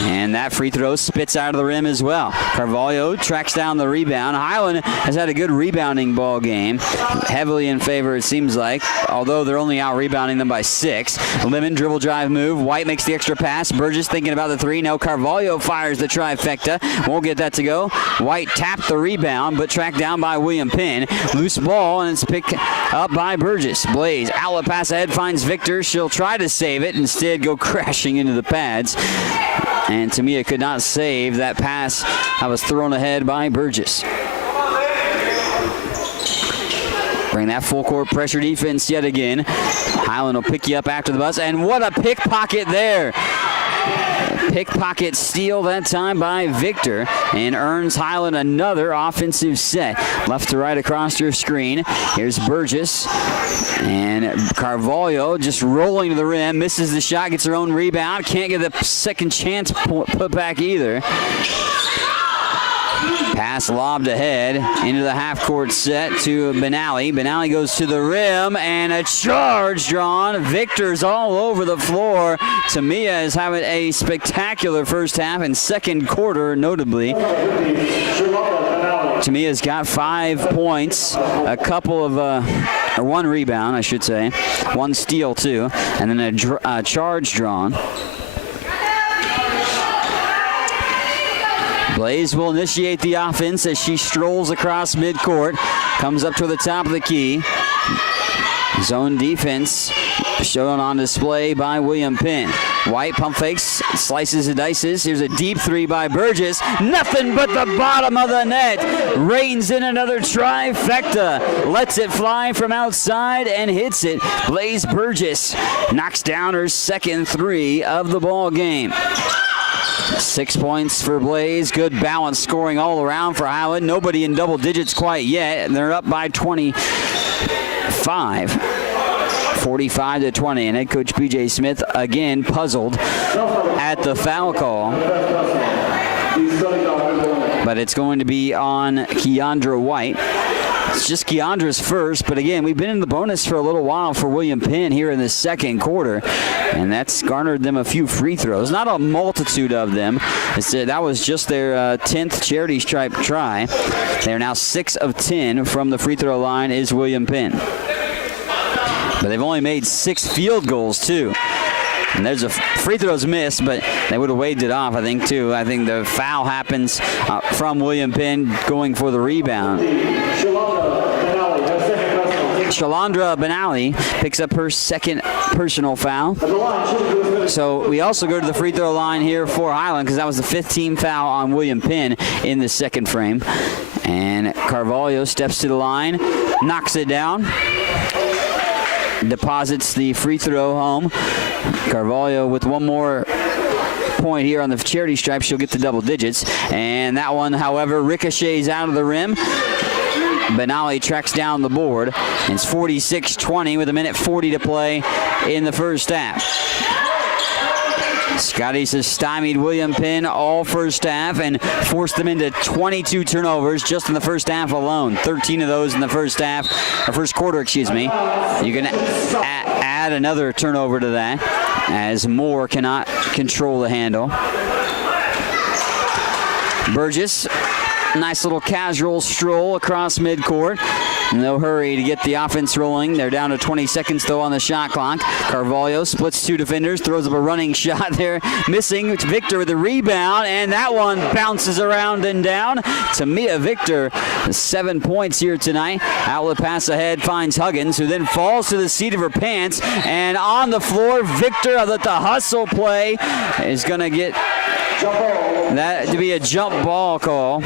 And that free throw spits out of the rim as well. Carvalho tracks down the rebound. Highland has had a good rebounding ball game. Heavily in favor, it seems like, although they're only out rebounding them by 6. Lemon dribble drive move. White makes the extra pass. Burgess thinking about the 3. No, Carvalho fires the trifecta. Won't get that to go. White tapped the rebound, but tracked down by William Penn. Loose ball, and it's picked up by Burgess. Blaze, outlet pass ahead, finds Victor. She'll try to save it. Instead, go crashing into the pads. And Tamia could not save that pass that was thrown ahead by Burgess. Bring that full court pressure defense yet again. Highland will pick you up after the bus. And what a pickpocket there. Pickpocket steal that time by Victor, and earns Highland another offensive set. Left to right across your screen. Here's Burgess, and Carvalho just rolling to the rim, misses the shot, gets her own rebound, can't get the second chance put back either. Pass lobbed ahead into the half-court set to Benally. Benally goes to the rim, and a charge drawn. Victor's all over the floor. Tamia is having a spectacular first half and second quarter, notably. Tamia's got 5 points, a couple of, or one rebound, I should say, one steal too, and then a charge drawn. Blaze will initiate the offense as she strolls across midcourt, comes up to the top of the key. Zone defense shown on display by William Penn. White pump fakes, slices and dices. Here's a deep three by Burgess. Nothing but the bottom of the net. Rains in another trifecta. Lets it fly from outside and hits it. Blaze Burgess knocks down her second three of the ball game. 6 points for Blaze. Good balance scoring all around for Highland. Nobody in double digits quite yet, and they're up by 25. 45-20, and head coach B.J. Smith again puzzled at the foul call. But it's going to be on Keandra White. It's just Keandra's first, but again, we've been in the bonus for a little while for William Penn here in the second quarter, and that's garnered them a few free throws. Not a multitude of them. That was just their 10th charity stripe try. They're now 6 of 10 from the free throw line is William Penn. But they've only made 6 field goals, too. And there's a free throws missed, but they would have waved it off, I think, too. I think the foul happens from William Penn going for the rebound. Shalandra Benally picks up her second personal foul. So we also go to the free throw line here for Highland because that was the 15th foul on William Penn in the second frame. And Carvalho steps to the line, knocks it down. Deposits the free throw home. Carvalho with one more point here on the charity stripe. She'll get to double digits. And that one, however, ricochets out of the rim. Benally tracks down the board. It's 46-20 with 1:40 to play in the first half. Scottie has stymied William Penn all first half and forced them into 22 turnovers just in the first half alone. 13 of those in the first half, or first quarter, excuse me. You can add another turnover to that as Moore cannot control the handle. Burgess, nice little casual stroll across midcourt. No hurry to get the offense rolling. They're down to 20 seconds, though, on the shot clock. Carvalho splits 2 defenders, throws up a running shot there. Missing. It's Victor with the rebound, and that one bounces around and down. Tamia Victor, 7 points here tonight. Outlet pass ahead finds Huggins, who then falls to the seat of her pants. And on the floor, Victor with the hustle play is going to get that to be a jump ball call.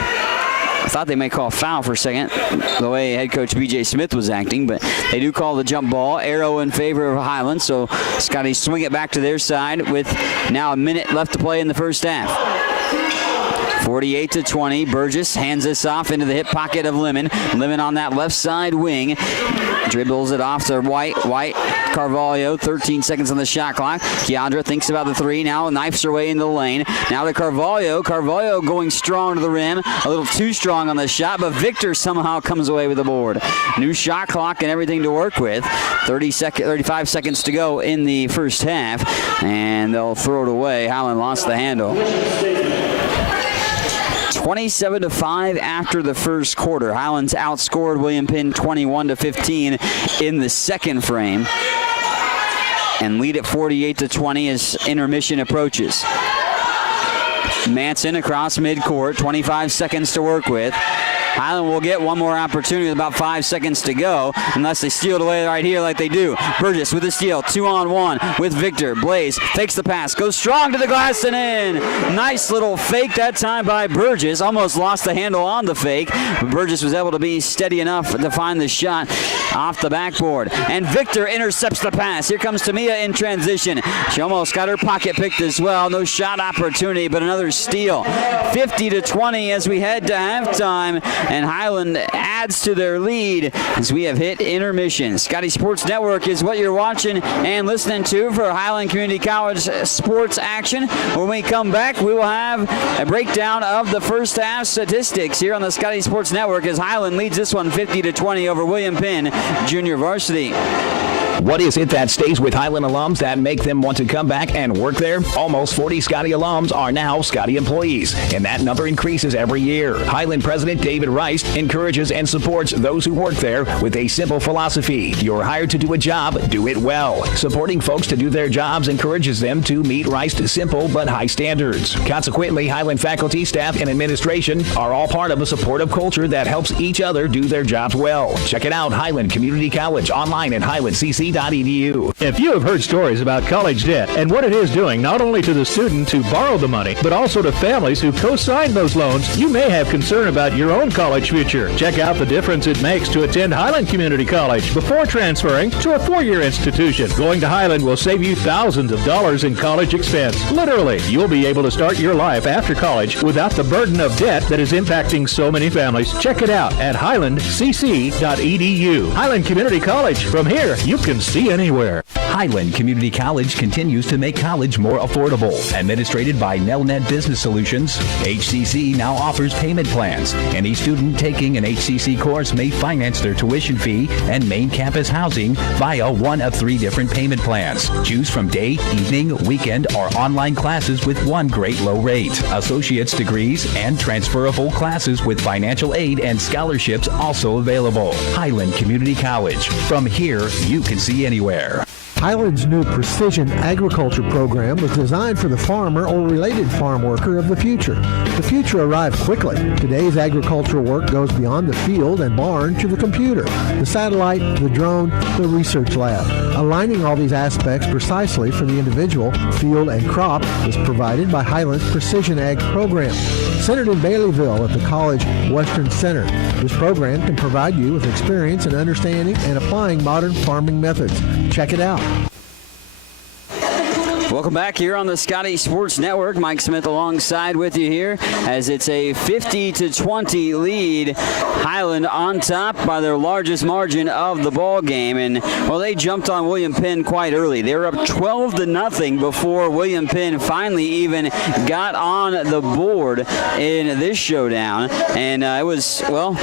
I thought they may call a foul for a second, the way head coach B.J. Smith was acting, but they do call the jump ball. Arrow in favor of Highland, so Scottie swing it back to their side with now a minute left to play in the first half. 48-20. Burgess hands this off into the hip pocket of Lemon. Lemon on that left side wing. Dribbles it off to White. White, Carvalho, 13 seconds on the shot clock. Keandra thinks about the three. Now knifes her way into the lane. Now to Carvalho. Carvalho going strong to the rim. A little too strong on the shot, but Victor somehow comes away with the board. New shot clock and everything to work with. 35 seconds to go in the first half, and they'll throw it away. Highland lost the handle. 27-5 after the first quarter. Highlands outscored William Penn 21-15 in the second frame and lead at 48-20 as intermission approaches. Manson across midcourt, 25 seconds to work with. Highland will get one more opportunity with about 5 seconds to go, unless they steal it away right here like they do. Burgess with the steal, 2-on-1 with Victor. Blaze fakes the pass, goes strong to the glass and in. Nice little fake that time by Burgess. Almost lost the handle on the fake, but Burgess was able to be steady enough to find the shot off the backboard. And Victor intercepts the pass. Here comes Tamia in transition. She almost got her pocket picked as well. No shot opportunity, but another steal. 50-20 as we head to halftime, and Highland adds to their lead as we have hit intermission. Scottie Sports Network is what you're watching and listening to for Highland Community College sports action. When we come back, we will have a breakdown of the first half statistics here on the Scottie Sports Network as Highland leads this one 50-20 over William Penn Junior Varsity. What is it that stays with Highland alums that make them want to come back and work there? Almost 40 Scottie alums are now Scottie employees, and that number increases every year. Highland President David Rice encourages and supports those who work there with a simple philosophy. You're hired to do a job, do it well. Supporting folks to do their jobs encourages them to meet Rice's simple but high standards. Consequently, Highland faculty, staff, and administration are all part of a supportive culture that helps each other do their jobs well. Check it out, Highland Community College, online at highlandcc.edu. If you have heard stories about college debt and what it is doing not only to the student who borrowed the money, but also to families who co-signed those loans, you may have concern about your own college future. Check out the difference it makes to attend Highland Community College before transferring to a four-year institution. Going to Highland will save you thousands of dollars in college expense. Literally, you'll be able to start your life after college without the burden of debt that is impacting so many families. Check it out at highlandcc.edu. Highland Community College. From here, you can see anywhere. Highland Community College continues to make college more affordable. Administrated by Nelnet Business Solutions, HCC now offers payment plans. Any student taking an HCC course may finance their tuition fee and main campus housing via one of 3 different payment plans. Choose from day, evening, weekend, or online classes with one great low rate. Associate's degrees and transferable classes with financial aid and scholarships also available. Highland Community College. From here, you can see anywhere. Highland's new Precision Agriculture program was designed for the farmer or related farm worker of the future. The future arrived quickly. Today's agricultural work goes beyond the field and barn to the computer, the satellite, the drone, the research lab. Aligning all these aspects precisely for the individual, field, and crop is provided by Highland's Precision Ag program. Centered in Baileyville at the College Western Center, this program can provide you with experience in understanding and applying modern farming methods. Check it out. Welcome back here on the Scottie Sports Network. Mike Smith alongside with you here as it's a 50-20 lead. Highland on top by their largest margin of the ball game. And, well, they jumped on William Penn quite early. They were up 12-0 before William Penn finally even got on the board in this showdown. And it was, well,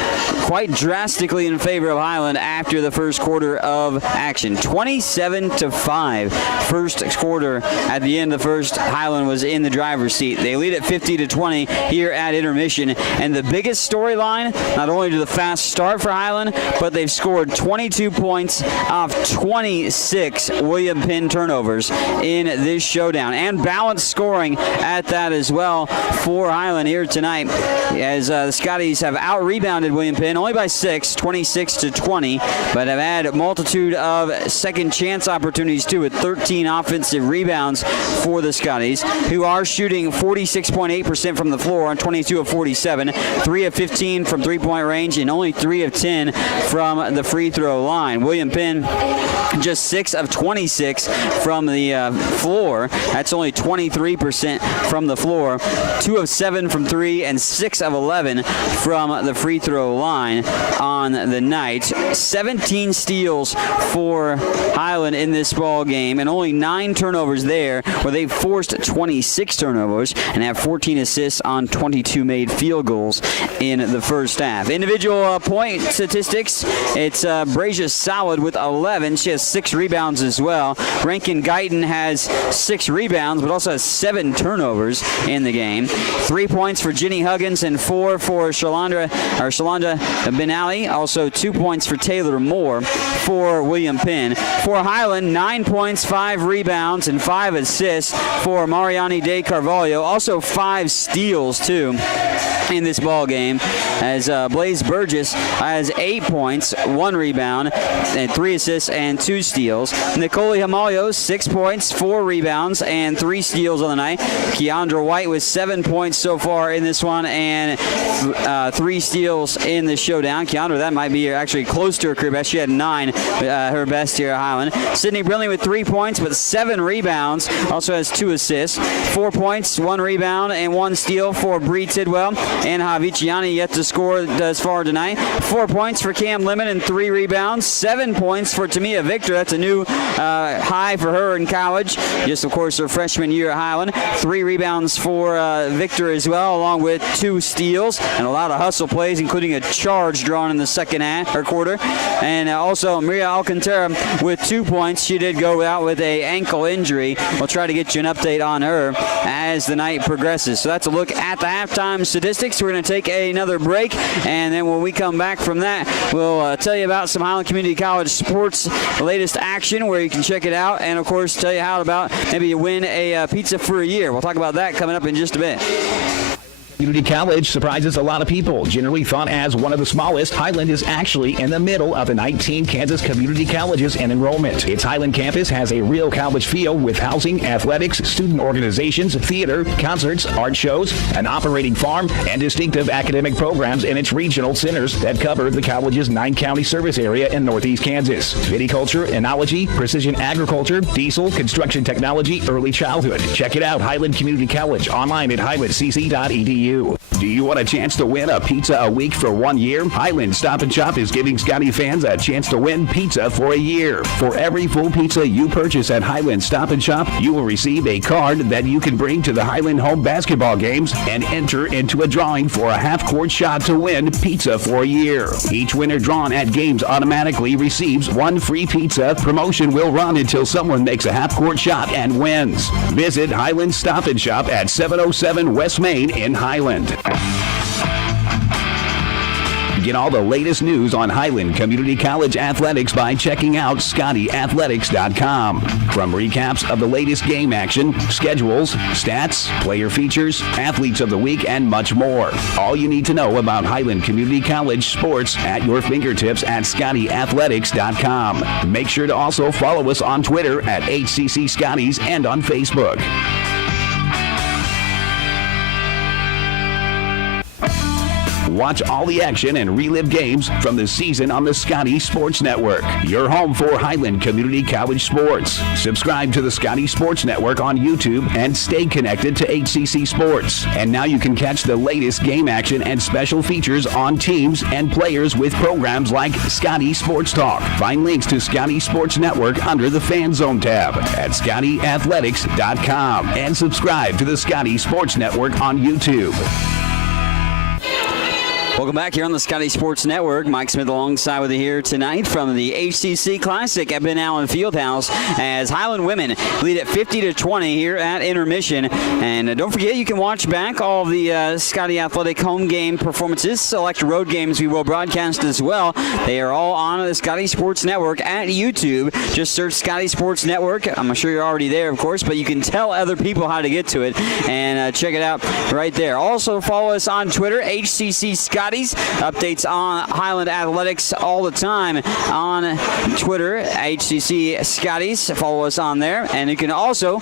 quite drastically in favor of Highland after the first quarter of action. 27-5 first quarter. At the end of the first, Highland was in the driver's seat. They lead at 50-20 here at intermission. And the biggest storyline, not only to the fast start for Highland, but they've scored 22 points off 26 William Penn turnovers in this showdown. And balanced scoring at that as well for Highland here tonight, as the Scotties have out-rebounded William Penn only by 6, 26-20, but have had a multitude of second chance opportunities too, with 13 offensive rebounds for the Scotties, who are shooting 46.8% from the floor on 22 of 47, 3 of 15 from three-point range, and only 3 of 10 from the free throw line. William Penn just 6 of 26 from the floor. That's only 23% from the floor. 2 of 7 from 3 and 6 of 11 from the free throw line on the night. 17 steals for Highland in this ball game, and only 9 turnovers there, where they forced 26 turnovers and have 14 assists on 22 made field goals in the first half. Individual point statistics, it's Brazia Solid with 11. She has 6 rebounds as well. Rankin Guyton has 6 rebounds, but also has 7 turnovers in the game. 3 points for Jenny Huggins and 4 for Shalanda Ben Ali. Also 2 points for Taylor Moore for William Penn. For Highland, 9 points, 5 rebounds, and 5 5 assists for Mariani De Carvalho. Also 5 steals, too, in this ball game, as Blaze Burgess has 8 points, 1 rebound, and 3 assists and 2 steals. Nicole Hamalio, 6 points, 4 rebounds, and 3 steals on the night. Keandra White with 7 points so far in this one, and 3 steals in the showdown. Keandra, that might be actually close to her career best. She had 9, her best here at Highland. Sydney Brindley with 3 points, but 7 rebounds. Also has 2 assists. 4 points, 1 rebound, and 1 steal for Bree Tidwell. And Haviciani yet to score thus far tonight. 4 points for Cam Lemon and 3 rebounds. 7 points for Tamia Victor. That's a new high for her in college. Just, of course, her freshman year at Highland. 3 rebounds for Victor as well, along with 2 steals and a lot of hustle plays, including a charge drawn in the second half or quarter. And also Maria Alcantara with 2 points. She did go out with an ankle injury. We'll try to get you an update on her as the night progresses. So that's a look at the halftime statistics. We're going to take another break, and then when we come back from that, we'll tell you about some Highland Community College sports latest action, where you can check it out, and of course tell you how about maybe you win a pizza for a year. We'll talk about that coming up in just a bit. Community College surprises a lot of people. Generally thought as one of the smallest, Highland is actually in the middle of the 19 Kansas community colleges in enrollment. Its Highland campus has a real college feel with housing, athletics, student organizations, theater, concerts, art shows, an operating farm, and distinctive academic programs in its regional centers that cover the college's 9-county service area in northeast Kansas. Viticulture, enology, precision agriculture, diesel, construction technology, early childhood. Check it out, Highland Community College, online at highlandcc.edu. Do you want a chance to win a pizza a week for 1 year? Highland Stop and Shop is giving Scottie fans a chance to win pizza for a year. For every full pizza you purchase at Highland Stop and Shop, you will receive a card that you can bring to the Highland home basketball games and enter into a drawing for a half-court shot to win pizza for a year. Each winner drawn at games automatically receives 1 free pizza. Promotion will run until someone makes a half-court shot and wins. Visit Highland Stop and Shop at 707 West Main in Highland. Get all the latest news on Highland Community College athletics by checking out ScottieAthletics.com. From recaps of the latest game action, schedules, stats, player features, athletes of the week, and much more. All you need to know about Highland Community College sports at your fingertips at ScottieAthletics.com. Make sure to also follow us on Twitter at HCC Scotties and on Facebook. Watch all the action and relive games from the season on the Scottie Sports Network, your home for Highland Community College sports. Subscribe to the Scottie Sports Network on YouTube and stay connected to HCC Sports. And now you can catch the latest game action and special features on teams and players with programs like Scottie Sports Talk. Find links to Scottie Sports Network under the Fan Zone tab at ScottieAthletics.com and subscribe to the Scottie Sports Network on YouTube. Welcome back here on the Scottie Sports Network. Mike Smith alongside with you here tonight from the HCC Classic at Ben Allen Fieldhouse, as Highland women lead at 50-20 here at intermission. And don't forget, you can watch back all of the Scottie Athletic home game performances. Select road games we will broadcast as well. They are all on the Scottie Sports Network at YouTube. Just search Scottie Sports Network. I'm sure you're already there, of course, but you can tell other people how to get to it and check it out right there. Also follow us on Twitter, HCC Scottie. Updates on Highland Athletics all the time on Twitter, HCC Scotties. Follow us on there. And you can also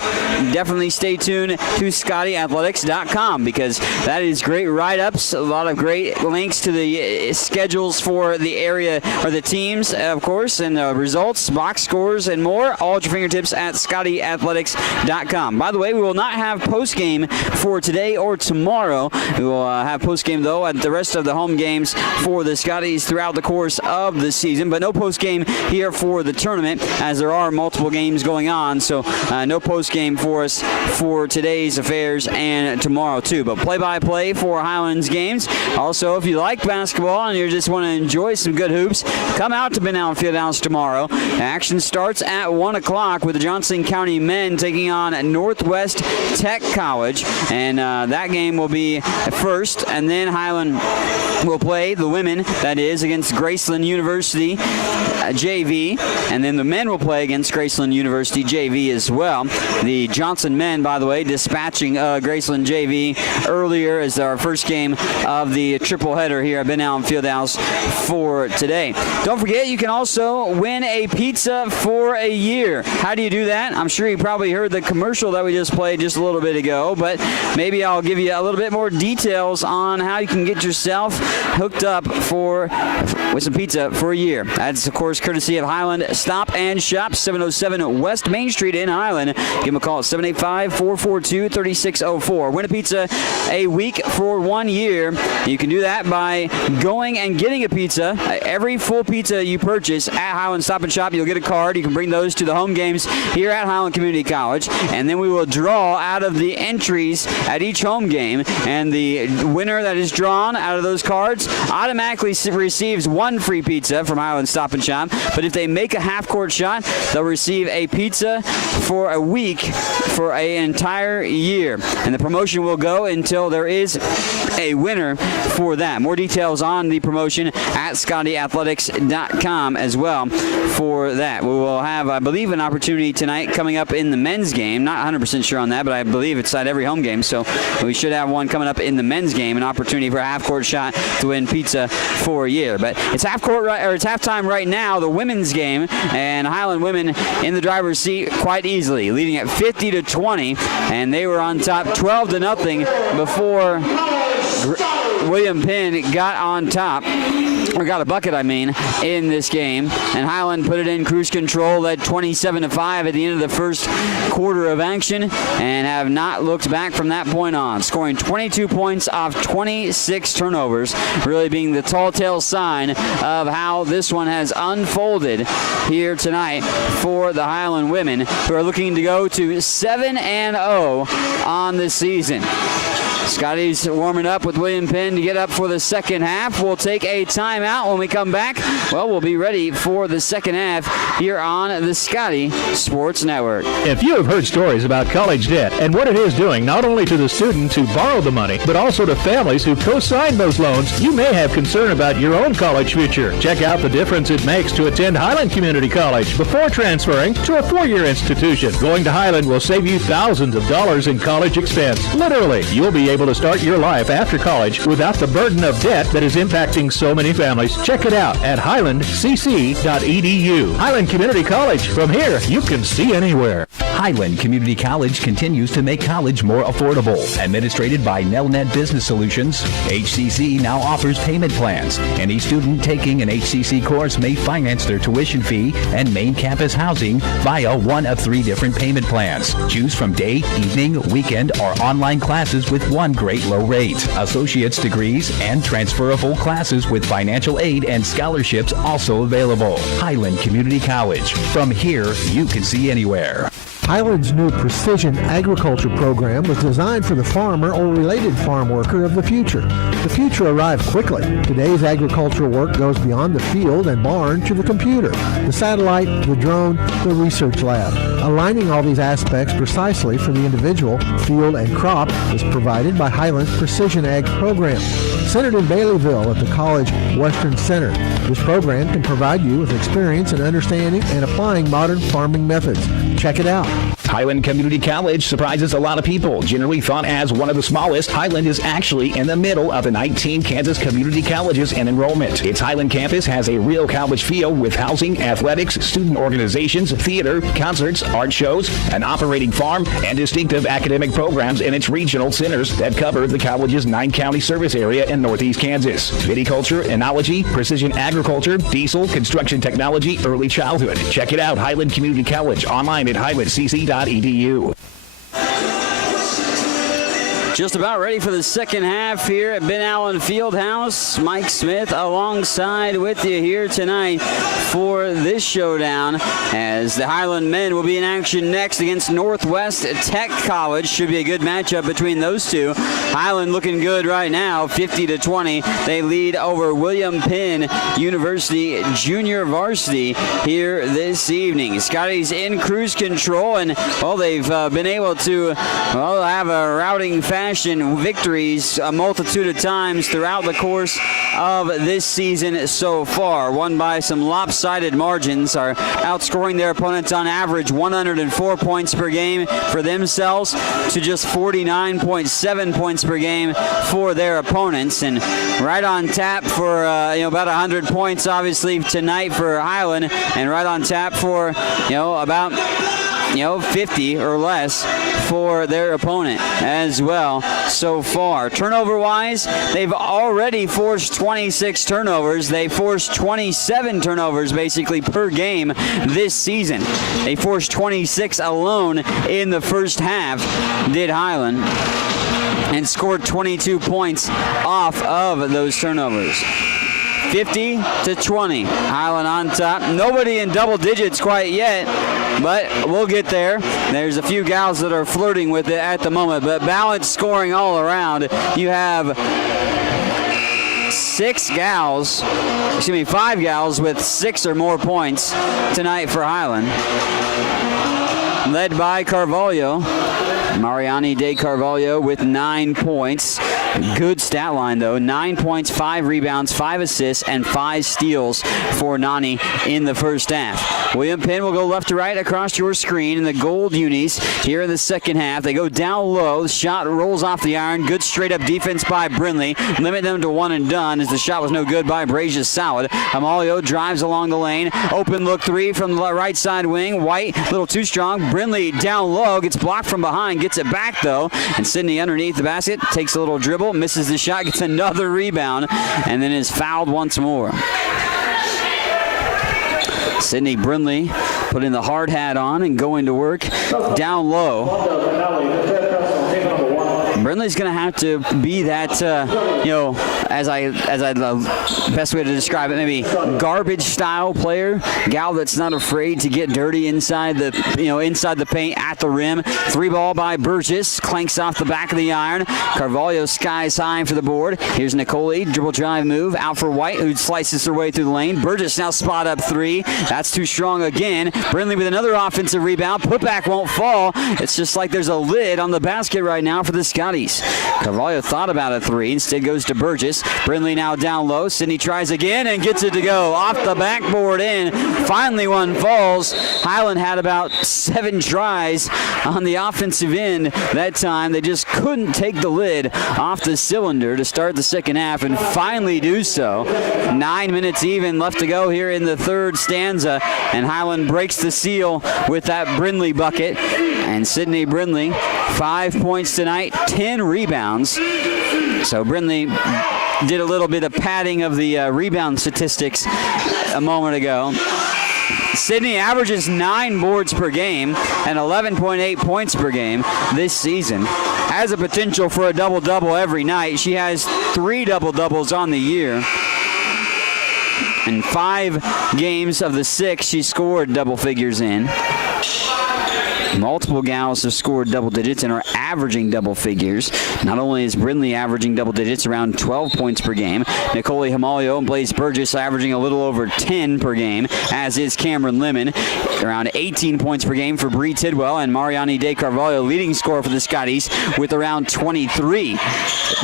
definitely stay tuned to ScottieAthletics.com, because that is great write-ups, a lot of great links to the schedules for the area or the teams, of course, and results, box scores, and more, all at your fingertips at ScottieAthletics.com. By the way, we will not have post-game for today or tomorrow. We will have post-game, though, at the rest of the home games for the Scotties throughout the course of the season, but no post-game here for the tournament, as there are multiple games going on, so no post-game for us for today's affairs and tomorrow too, but play-by-play for Highlands games. Also, if you like basketball and you just want to enjoy some good hoops, come out to Ben Allen Fieldhouse tomorrow. Action starts at 1 o'clock with the Johnson County men taking on Northwest Tech College, and that game will be first, and then Highland will play, the women, that is, against Graceland University JV, and then the men will play against Graceland University JV as well. The Johnson men, by the way, dispatching Graceland JV earlier as our first game of the triple header here at Ben Allen Fieldhouse for today. Don't forget, you can also win a pizza for a year. How do you do that? I'm sure you probably heard the commercial that we just played just a little bit ago, but maybe I'll give you a little bit more details on how you can get yourself hooked up with some pizza for a year. That's, of course, courtesy of Highland Stop and Shop, 707 West Main Street in Highland. Give them a call at 785-442-3604. Win a pizza a week for 1 year. You can do that by going and getting a pizza. Every full pizza you purchase at Highland Stop and Shop, you'll get a card. You can bring those to the home games here at Highland Community College, and then we will draw out of the entries at each home game, and the winner that is drawn out of those cards automatically receives one free pizza from Highland Stop and Shop. But if they make a half-court shot, they'll receive a pizza for a week for an entire year. And the promotion will go until there is a winner for that. More details on the promotion at ScottieAthletics.com as well for that. We will have, I believe, an opportunity tonight coming up in the men's game. Not 100% sure on that, but I believe it's at every home game. So we should have one coming up in the men's game, an opportunity for a half-court shot to win pizza for a year. But it's it's halftime right now, the women's game, and Highland women in the driver's seat quite easily, leading at 50-20, and they were on top 12-0 before William Penn got on top, or got a bucket, in this game. And Highland put it in cruise control, led 27-5 at the end of the first quarter of action, and have not looked back from that point on, scoring 22 points off 26 turnovers, really being the tall tale sign of how this one has unfolded here tonight for the Highland women, who are looking to go to 7-0 on the season. Scottie's warming up with William Penn to get up for the second half. We'll take a timeout. When we come back, well, we'll be ready for the second half here on the Scottie Sports Network. If you have heard stories about college debt and what it is doing not only to the student who borrowed the money, but also to families who co-signed those loans, you may have concern about your own college future. Check out the difference it makes to attend Highland Community College before transferring to a four-year institution. Going to Highland will save you thousands of dollars in college expense. Literally, you'll be able to start your life after college without the burden of debt that is impacting so many families. Check it out at highlandcc.edu. Highland Community College. From here, you can see anywhere. Highland Community College continues to make college more affordable. Administrated by Nelnet Business Solutions, HCC now offers payment plans. Any student taking an HCC course may finance their tuition fee and main campus housing via one of 3 different payment plans. Choose from day, evening, weekend, or online classes with one great low rate. Associate's degrees and transferable classes with financial aid and scholarships also available. Highland Community College. From here, you can see anywhere. Highland's new Precision Agriculture program was designed for the farmer or related farm worker of the future. The future arrived quickly. Today's agricultural work goes beyond the field and barn to the computer, the satellite, the drone, the research lab. Aligning all these aspects precisely for the individual, field, and crop is provided by Highland's Precision Ag program. Centered in Baileyville at the College Western Center, this program can provide you with experience in understanding and applying modern farming methods. Check it out. Highland Community College surprises a lot of people. Generally thought as one of the smallest, Highland is actually in the middle of the 19 Kansas community colleges in enrollment. Its Highland campus has a real college feel with housing, athletics, student organizations, theater, concerts, art shows, an operating farm, and distinctive academic programs in its regional centers that cover the college's 9-county service area in northeast Kansas. Viticulture, enology, precision agriculture, diesel, construction technology, early childhood. Check it out, Highland Community College, online at highlandcc.edu. Just about ready for the second half here at Ben Allen Fieldhouse. Mike Smith alongside with you here tonight for this showdown, as the Highland men will be in action next against Northwest Tech College. Should be a good matchup between those two. Highland looking good right now, 50-20. They lead over William Penn University Junior Varsity here this evening. Scottie's in cruise control, and well, they've been able to have a routing fashion fashion victories a multitude of times throughout the course of this season so far. Won by some lopsided margins, are outscoring their opponents on average 104 points per game for themselves to just 49.7 points per game for their opponents, and right on tap for about 100 points obviously tonight for Highland, and right on tap for about 50 or less for their opponent as well so far. Turnover-wise, they've already forced 26 turnovers. They forced 27 turnovers basically per game this season. They forced 26 alone in the first half, did Highland, and scored 22 points off of those turnovers. 50-20, Highland on top. Nobody in double digits quite yet, but we'll get there. There's a few gals that are flirting with it at the moment, but balanced scoring all around. You have 5 gals with 6 or more points tonight for Highland, led by Carvalho. Mariani de Carvalho with 9 points. Good stat line, though. 9 points, 5 rebounds, 5 assists, and 5 steals for Nani in the first half. William Penn will go left to right across your screen in the gold unis here in the second half. They go down low. The shot rolls off the iron. Good straight-up defense by Brindley. Limit them to one and done as the shot was no good by Brazia Salad. Amalio drives along the lane. Open look three from the right side wing. White, a little too strong. Brindley down low. Gets blocked from behind. Gets it back, though. And Sydney underneath the basket. Takes a little dribble. Misses the shot. Gets another rebound. And then is fouled once more. Sydney Brindley putting the hard hat on and going to work down low. Brindley's going to have to be that, best way to describe it, maybe garbage style player, gal that's not afraid to get dirty inside the paint at the rim. 3 ball by Burgess, clanks off the back of the iron. Carvalho skies high for the board. Here's Nicole, dribble drive move out for White, who slices her way through the lane. Burgess now spot up 3. That's too strong again. Brindley with another offensive rebound. Putback won't fall. It's just like there's a lid on the basket right now for the Scotties. Carvalho thought about a 3, instead goes to Burgess. Brindley now down low. Sydney tries again and gets it to go. Off the backboard in. Finally one falls. Highland had about 7 tries on the offensive end that time. They just couldn't take the lid off the cylinder to start the second half and finally do so. 9 minutes even left to go here in the third stanza, and Highland breaks the seal with that Brindley bucket. And Sydney Brindley, 5 points tonight, 10 rebounds. So Brindley did a little bit of padding of the rebound statistics a moment ago. Sydney averages 9 boards per game and 11.8 points per game this season. Has a potential for a double-double every night. She has 3 double-doubles on the year. In 5 games of the 6, she scored double figures in. Multiple gals have scored double digits and are averaging double figures. Not only is Brindley averaging double digits, around 12 points per game, Nicole Hamalio and Blaze Burgess averaging a little over 10 per game, as is Cameron Lemon. Around 18 points per game for Bree Tidwell, and Mariani de Carvalho, leading scorer for the Scotties, with around 23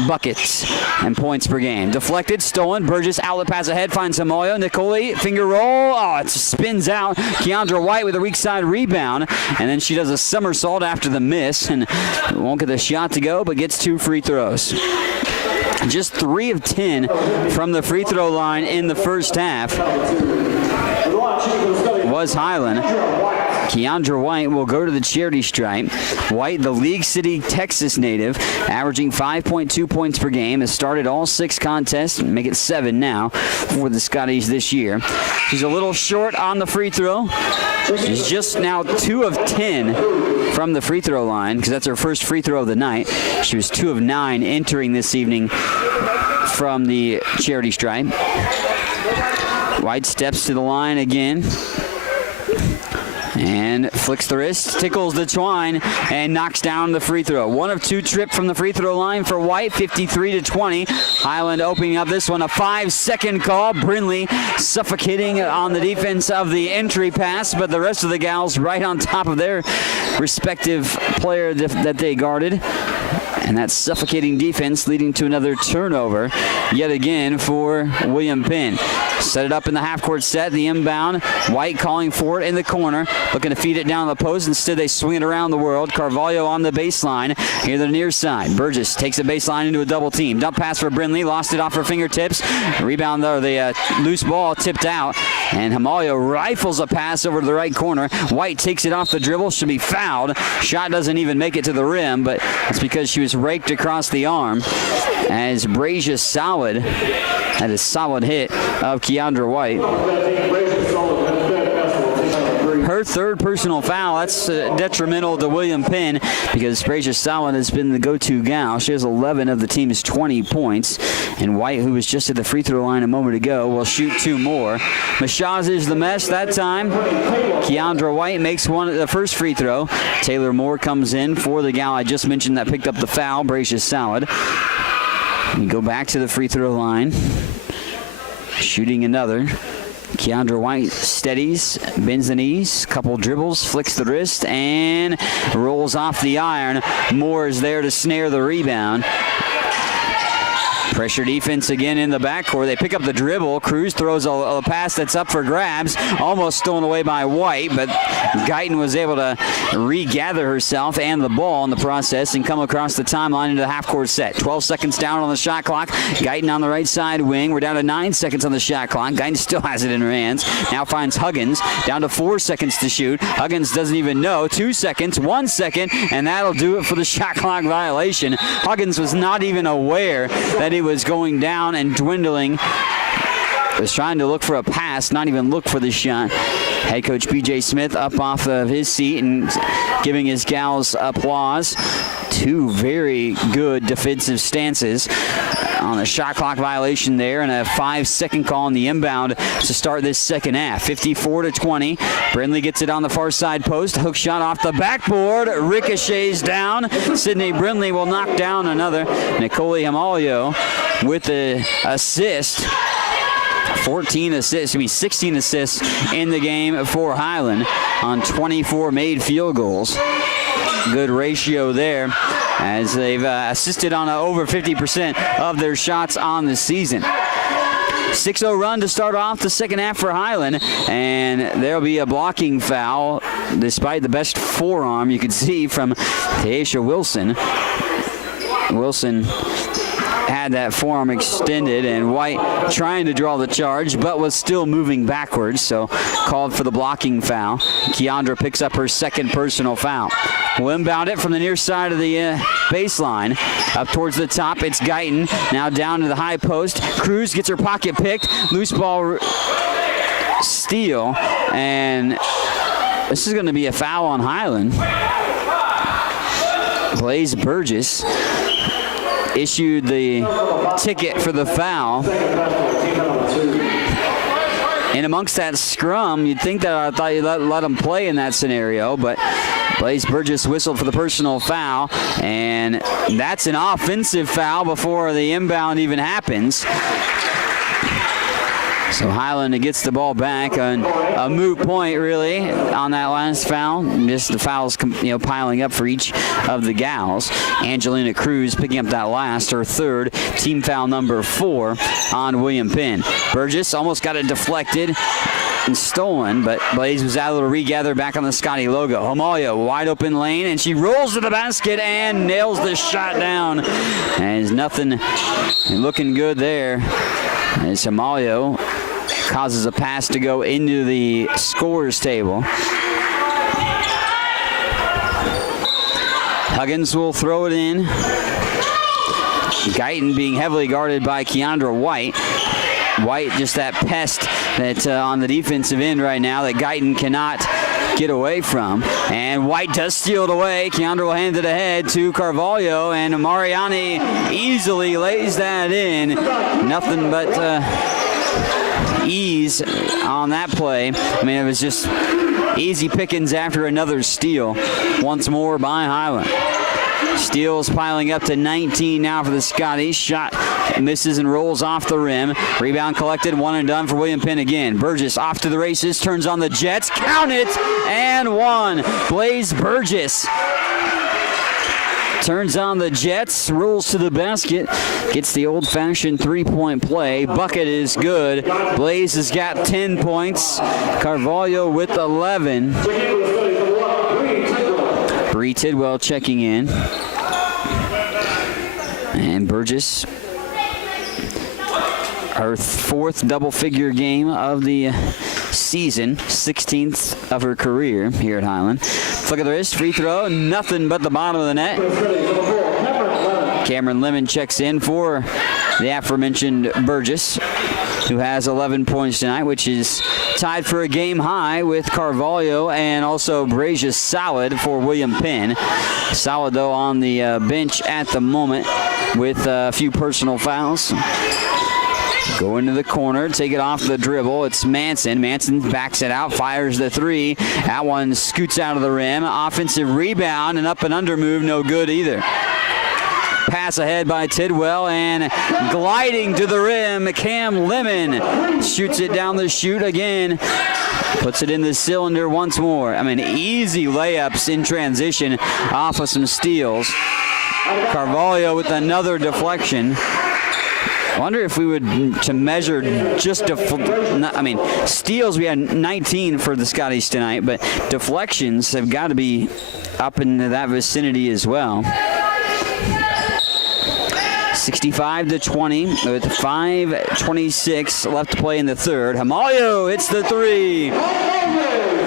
buckets and points per game. Deflected, stolen, Burgess outlet pass ahead, finds Hamalio. Nicole, finger roll, it spins out. Keandra White with a weak side rebound, and then she does a somersault after the miss and won't get the shot to go, but gets 2 free throws. Just 3 of 10 from the free throw line in the first half was Highland. Keandra White will go to the charity stripe. White, the League City, Texas native, averaging 5.2 points per game, has started all 6 contests, make it 7 now for the Scotties this year. She's a little short on the free throw. She's just now 2 of 10 from the free throw line, because that's her first free throw of the night. She was 2 of 9 entering this evening from the charity stripe. White steps to the line again and flicks the wrist, tickles the twine, and knocks down the free throw. 1 of 2 trip from the free throw line for White, 53-20. Highland opening up this one, a 5-second call. Brindley suffocating on the defense of the entry pass, but the rest of the gals right on top of their respective player that they guarded. And that suffocating defense leading to another turnover yet again for William Penn. Set it up in the half-court set, the inbound. White calling for it in the corner, looking to feed it down the post. Instead, they swing it around the world. Carvalho on the baseline, near the near side. Burgess takes the baseline into a double team. Dump pass for Brindley, lost it off her fingertips. Rebound, though, the loose ball tipped out, and Himalio rifles a pass over to the right corner. White takes it off the dribble, should be fouled. Shot doesn't even make it to the rim, but that's because she was raked across the arm. As Brazier Solid had a solid hit of Keandra White. Her third personal foul. That's detrimental to William Penn because Brazier Solid has been the go-to gal. She has 11 of the team's 20 points. And White, who was just at the free throw line a moment ago, will shoot 2 more. Mashaz is the mess that time. Keandra White makes the first free throw. Taylor Moore comes in for the gal I just mentioned that picked up the foul, Brazier Solid. We go back to the free throw line. Shooting another. Keandra White steadies, bends the knees, couple dribbles, flicks the wrist, and rolls off the iron. Moore is there to snare the rebound. Pressure defense again in the backcourt. They pick up the dribble. Cruz throws a pass that's up for grabs. Almost stolen away by White, but Guyton was able to regather herself and the ball in the process and come across the timeline into the half-court set. 12 seconds down on the shot clock. Guyton on the right side wing. We're down to 9 seconds on the shot clock. Guyton still has it in her hands. Now finds Huggins. Down to 4 seconds to shoot. Huggins doesn't even know. 2 seconds, 1 second, and that'll do it for the shot clock violation. Huggins was not even aware that he was going down and dwindling. Was trying to look for a pass, not even look for the shot. Head coach B.J. Smith up off of his seat and giving his gals applause. 2 very good defensive stances on the shot clock violation there, and a 5-second call on the inbound to start this second half. 54-20. Brindley gets it on the far side post. Hook shot off the backboard. Ricochets down. Sydney Brindley will knock down another. Nicole Himalio with the assist. 16 assists in the game for Highland on 24 made field goals. Good ratio there as they've assisted on over 50% of their shots on the season. 6-0 run to start off the second half for Highland, and there'll be a blocking foul despite the best forearm you could see from Taisha Wilson. Wilson had that forearm extended, and White trying to draw the charge but was still moving backwards, so called for the blocking foul. Keandra picks up her second personal foul. Will inbound it from the near side of the baseline. Up towards the top, it's Guyton. Now down to the high post. Cruz gets her pocket picked. Loose ball steal, and this is going to be a foul on Highland. Blaze Burgess issued the ticket for the foul. And amongst that scrum, you'd think that I thought you'd let him play in that scenario, but Blaze Burgess whistled for the personal foul, and that's an offensive foul before the inbound even happens. So Highland gets the ball back on a moot point, really, on that last foul. Just the fouls, piling up for each of the gals. Angelina Cruz picking up that last, her third, team foul number 4 on William Penn. Burgess almost got it deflected and stolen, but Blaze was able to regather back on the Scottie logo. Himalio, wide open lane, and she rolls to the basket and nails the shot down. And there's nothing looking good there. As Himalio causes a pass to go into the scorer's table. Huggins will throw it in. Guyton being heavily guarded by Keandra White. White just that pest that on the defensive end right now that Guyton cannot get away from. And White does steal it away. Keandra will hand it ahead to Carvalho, and Mariani easily lays that in. Nothing but ease on that play. I mean, it was just easy pickings after another steal once more by Highland. Steals piling up to 19 now for the Scotties. Shot misses and rolls off the rim. Rebound collected, one and done for William Penn again. Burgess off to the races, turns on the Jets, count it, and one. Blaze Burgess turns on the jets, rolls to the basket, gets the old-fashioned three-point play. Bucket is good. Blaze has got 10 points. Carvalho with 11. Bree Tidwell checking in. And Burgess, her 4th double-figure game of the season, 16th of her career here at Highland. Flick of the wrist, free throw, nothing but the bottom of the net. Cameron Lemon checks in for the aforementioned Burgess, who has 11 points tonight, which is tied for a game high with Carvalho and also Brazia Solid for William Penn. Solid, though, on the bench at the moment with a few personal fouls. Go into the corner, take it off the dribble. It's Manson. Manson backs it out, fires the three. That one scoots out of the rim. Offensive rebound, and up and under move, no good either. Pass ahead by Tidwell, and gliding to the rim, Cam Lemon shoots it down the chute again. Puts it in the cylinder once more. I mean, easy layups in transition off of some steals. Carvalho with another deflection. I wonder if we would, to measure just, steals, we had 19 for the Scotties tonight, but deflections have got to be up into that vicinity as well. 65-20 with 5:26 left to play in the third. Hamalio hits the three.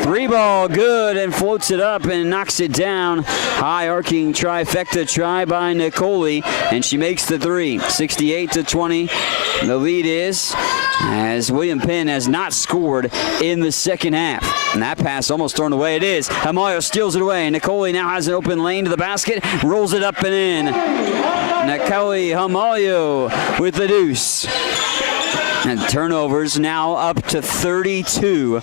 Three ball good and floats it up and knocks it down. High arcing trifecta try by Nicole, and she makes the three. 68-20. The lead is, as William Penn has not scored in the second half. And that pass almost thrown away. It is. Hamalio steals it away. Nicole now has an open lane to the basket, rolls it up and in. Nicole Hamalio with the deuce. And turnovers now up to 32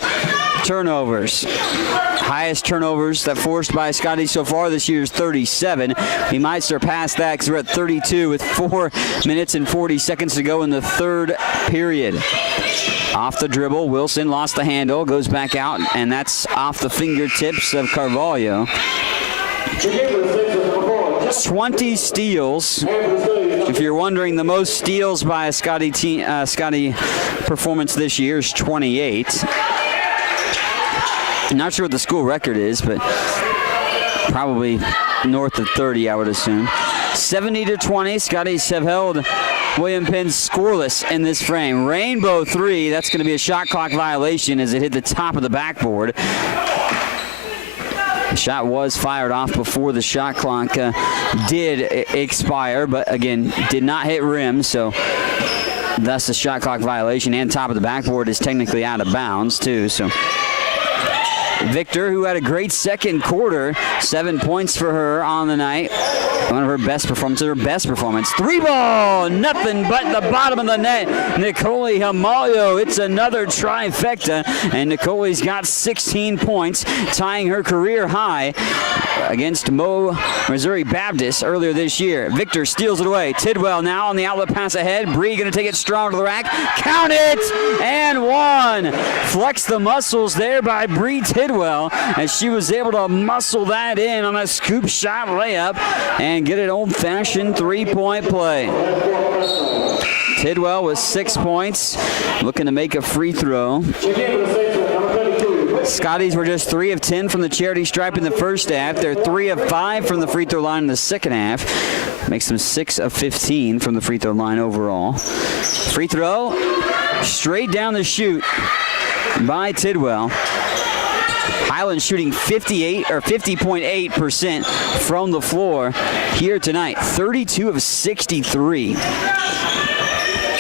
turnovers. Highest turnovers that forced by Scottie so far this year is 37. We might surpass that because we're at 32 with 4 minutes and 40 seconds to go in the third period. Off the dribble, Wilson lost the handle, goes back out, and that's off the fingertips of Carvalho. 20 steals. If you're wondering, the most steals by a Scottie performance this year is 28. Not sure what the school record is, but probably north of 30, I would assume. 70-20, Scotties have held William Penn scoreless in this frame. Rainbow three, that's going to be a shot clock violation as it hit the top of the backboard. The shot was fired off before the shot clock did expire, but again, did not hit rim, so thus the shot clock violation, and top of the backboard is technically out of bounds too. So Victor, who had a great second quarter, 7 points for her on the night. One of her best performances, her best performance. Three ball, nothing but the bottom of the net. Nicole Hamalio, it's another trifecta, and Nicole's got 16 points, tying her career high against Missouri Baptist earlier this year. Victor steals it away. Tidwell now on the outlet pass ahead. Bree going to take it strong to the rack. Count it, and one. Flex the muscles there by Bree Tidwell, as she was able to muscle that in on a scoop shot layup and get an old-fashioned three-point play. Tidwell with 6 points, looking to make a free throw. Scotties were just 3 of 10 from the charity stripe in the first half. They're 3 of 5 from the free throw line in the second half. Makes them 6 of 15 from the free throw line overall. Free throw, straight down the chute by Tidwell. Highland shooting 50.8% from the floor here tonight. 32 of 63.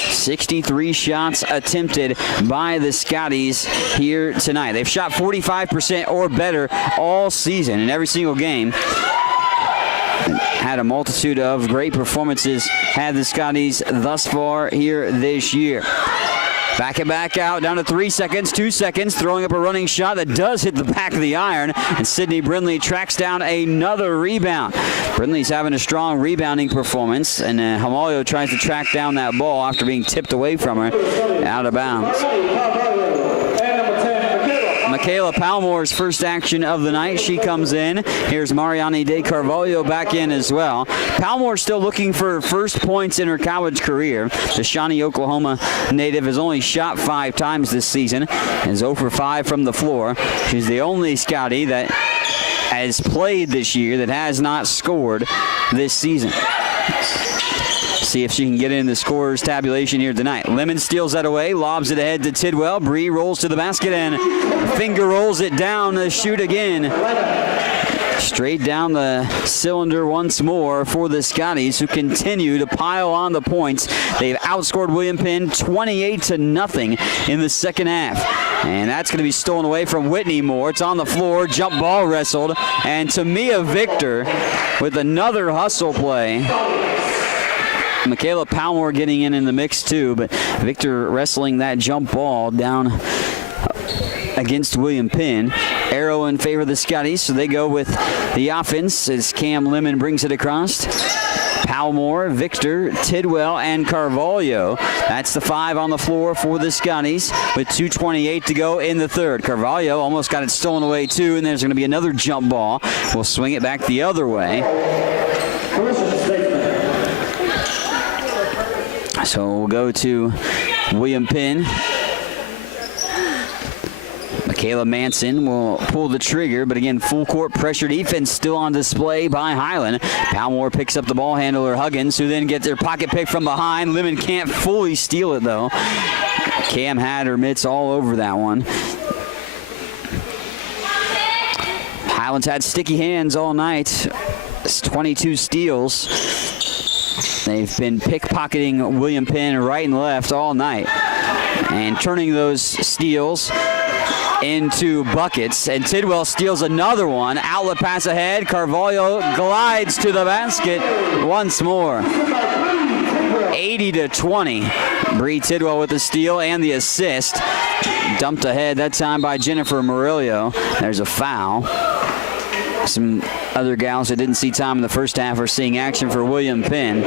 63 shots attempted by the Scotties here tonight. They've shot 45% or better all season in every single game. Had a multitude of great performances, had the Scotties thus far here this year. Back it back out, down to 3 seconds, 2 seconds, throwing up a running shot that does hit the back of the iron, and Sydney Brindley tracks down another rebound. Brindley's having a strong rebounding performance, and Hamalio tries to track down that ball after being tipped away from her, out of bounds. Michaela Palmore's first action of the night. She comes in. Here's Mariani De Carvalho back in as well. Palmore still looking for her first points in her college career. The Shawnee, Oklahoma native has only shot 5 times this season and is 0 for 5 from the floor. She's the only Scottie that has played this year that has not scored this season. See if she can get in the scorer's tabulation here tonight. Lemon steals that away, lobs it ahead to Tidwell. Bree rolls to the basket and finger rolls it down to shoot again. Straight down the cylinder once more for the Scotties, who continue to pile on the points. They've outscored William Penn 28-0 in the second half. And that's going to be stolen away from Whitney Moore. It's on the floor, jump ball wrestled, and Tamia Victor with another hustle play. Michaela Palmore getting in the mix too, but Victor wrestling that jump ball down against William Penn. Arrow in favor of the Scotties, so they go with the offense as Cam Lemon brings it across. Palmore, Victor, Tidwell, and Carvalho. That's the 5 on the floor for the Scotties with 2:28 to go in the third. Carvalho almost got it stolen away too, and there's going to be another jump ball. We'll swing it back the other way. So we'll go to William Penn. Michaela Manson will pull the trigger, but again, full court pressure defense still on display by Highland. Palmore picks up the ball handler, Huggins, who then gets their pocket pick from behind. Lemon can't fully steal it, though. Cam had her mitts all over that one. Highland's had sticky hands all night. It's 22 steals. They've been pickpocketing William Penn right and left all night and turning those steals into buckets. And Tidwell steals another one. Outlet pass ahead. Carvalho glides to the basket once more. 80-20. Bree Tidwell with the steal and the assist. Dumped ahead that time by Jennifer Murillo. There's a foul. Some other gals that didn't see time in the first half are seeing action for William Penn.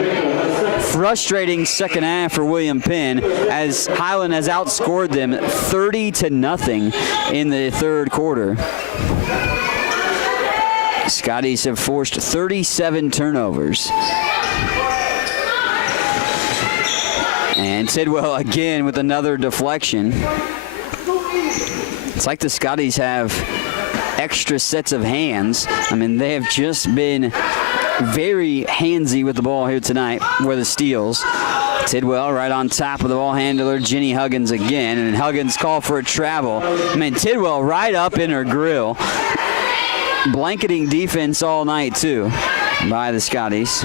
Frustrating second half for William Penn as Highland has outscored them 30-0 in the third quarter. Scotties have forced 37 turnovers. And Tidwell again with another deflection. It's like the Scotties have extra sets of hands. I mean, they have just been very handsy with the ball here tonight where the steals. Tidwell right on top of the ball handler, Jenny Huggins again, and Huggins called for a travel. I mean, Tidwell right up in her grill. Blanketing defense all night, too, by the Scotties.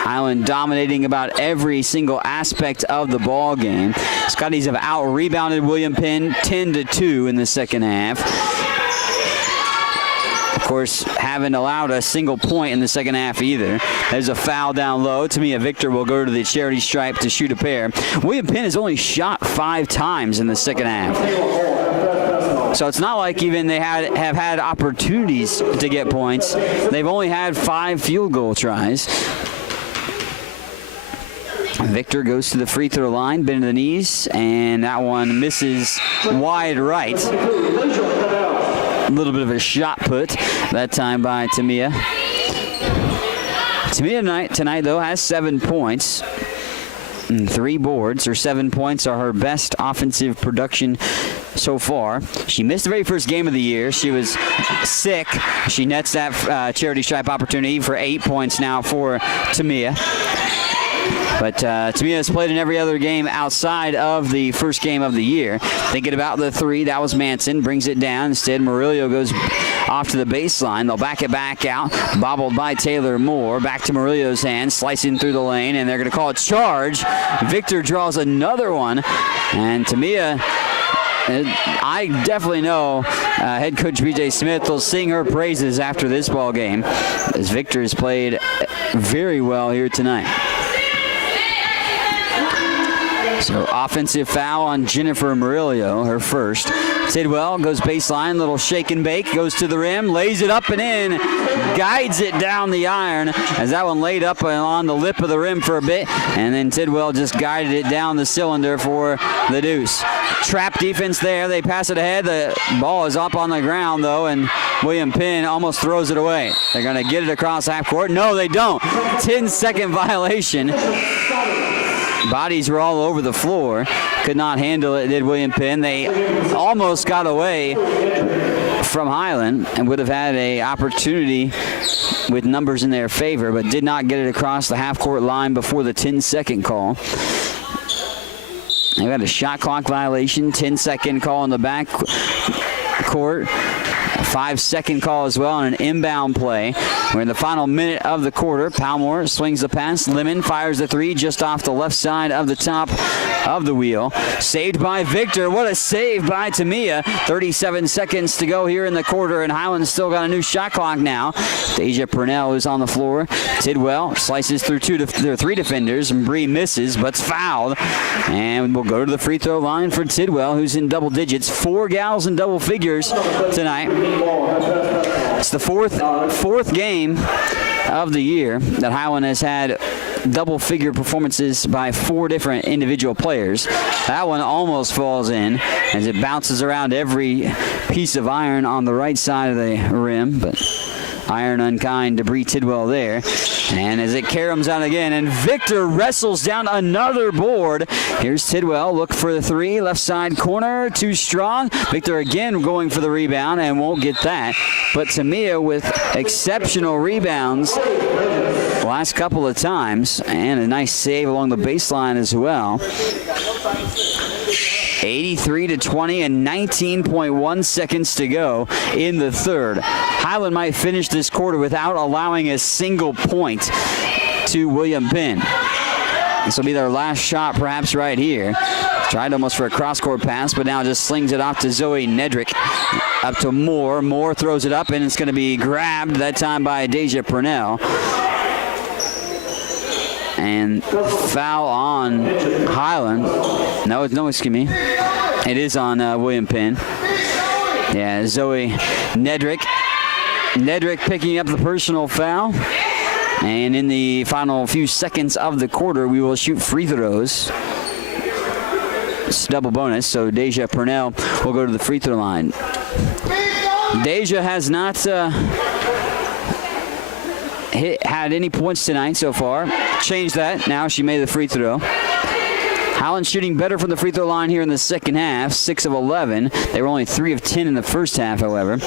Highland dominating about every single aspect of the ball game. Scotties have out-rebounded William Penn 10-2 in the second half. Of course, haven't allowed a single point in the second half either. There's a foul down low. Tamia Victor will go to the charity stripe to shoot a pair. William Penn has only shot 5 times in the second half. So it's not like even they have had opportunities to get points. They've only had 5 field goal tries. Victor goes to the free throw line, bend to the knees, and that one misses wide right. A little bit of a shot put that time by Tamia. Tamia tonight, though, has 7 points and 3 boards. Her 7 points are her best offensive production so far. She missed the very first game of the year. She was sick. She nets that charity stripe opportunity for 8 points now for Tamia. But Tamia has played in every other game outside of the first game of the year. Thinking about the 3, that was Manson, brings it down. Instead, Murillo goes off to the baseline. They'll back it back out. Bobbled by Taylor Moore. Back to Murillo's hands, slicing through the lane, and they're going to call a charge. Victor draws another one, and Tamia, I definitely know head coach B.J. Smith will sing her praises after this ball game, as Victor has played very well here tonight. So offensive foul on Jennifer Murillo, her first. Tidwell goes baseline, little shake and bake, goes to the rim, lays it up and in. guides it down the iron as that one laid up on the lip of the rim for a bit, and then Tidwell just guided it down the cylinder for the deuce. Trap defense there. They pass it ahead. The ball is up on the ground, though, and William Penn almost throws it away. They're going to get it across half court. No, they don't. 10-second violation. Bodies were all over the floor. Could not handle it, did William Penn. They almost got away from Highland and would have had an opportunity with numbers in their favor, but did not get it across the half-court line before the 10-second call. They had a shot clock violation, 10-second call in the back court, a 5-second call as well, and an inbound play. We're in the final minute of the quarter. Palmore swings the pass. Lemon fires the three just off the left side of the top of the wheel. Saved by Victor. What a save by Tamia. 37 seconds to go here in the quarter, and Highland's still got a new shot clock now. Deja Purnell is on the floor. Tidwell slices through their three defenders, and Bree misses, but's fouled. And we'll go to the free throw line for Tidwell, who's in double digits. 4 gals in double figures tonight. It's the fourth game of the year that Highland has had double-figure performances by 4 different individual players. That one almost falls in as it bounces around every piece of iron on the right side of the rim, but iron unkind to Bree Tidwell there. And as it caroms out again, and Victor wrestles down another board. Here's Tidwell, look for the three, left side corner, too strong. Victor again going for the rebound and won't get that. But Tamia with exceptional rebounds the last couple of times, and a nice save along the baseline as well. 83-20 and 19.1 seconds to go in the third. Highland might finish this quarter without allowing a single point to William Penn. This will be their last shot perhaps right here. Tried almost for a cross-court pass, but now just slings it off to Zoe Nedrick. Up to Moore. Moore throws it up, and it's going to be grabbed that time by Deja Purnell. And foul on Highland. No, excuse me. It is on William Penn. Yeah, Zoe Nedrick. Nedrick picking up the personal foul. And in the final few seconds of the quarter, we will shoot free throws. It's double bonus, so Deja Purnell will go to the free throw line. Deja has not had any points tonight so far. Changed that. Now she made the free throw. Highland shooting better from the free throw line here in the second half. 6 of 11. They were only 3 of 10 in the first half, however.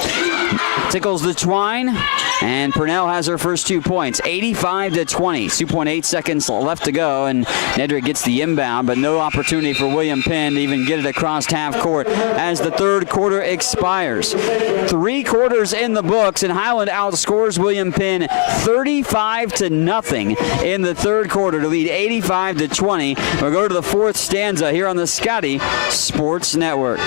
Tickles the twine, and Purnell has her first 2 points. 85-20. 2.8 seconds left to go, and Nedrick gets the inbound, but no opportunity for William Penn to even get it across half court as the third quarter expires. 3 quarters in the books, and Highland outscores William Penn 35-0 in the third quarter to lead 85-20. We'll go to the fourth stanza here on the Scottie Sports Network.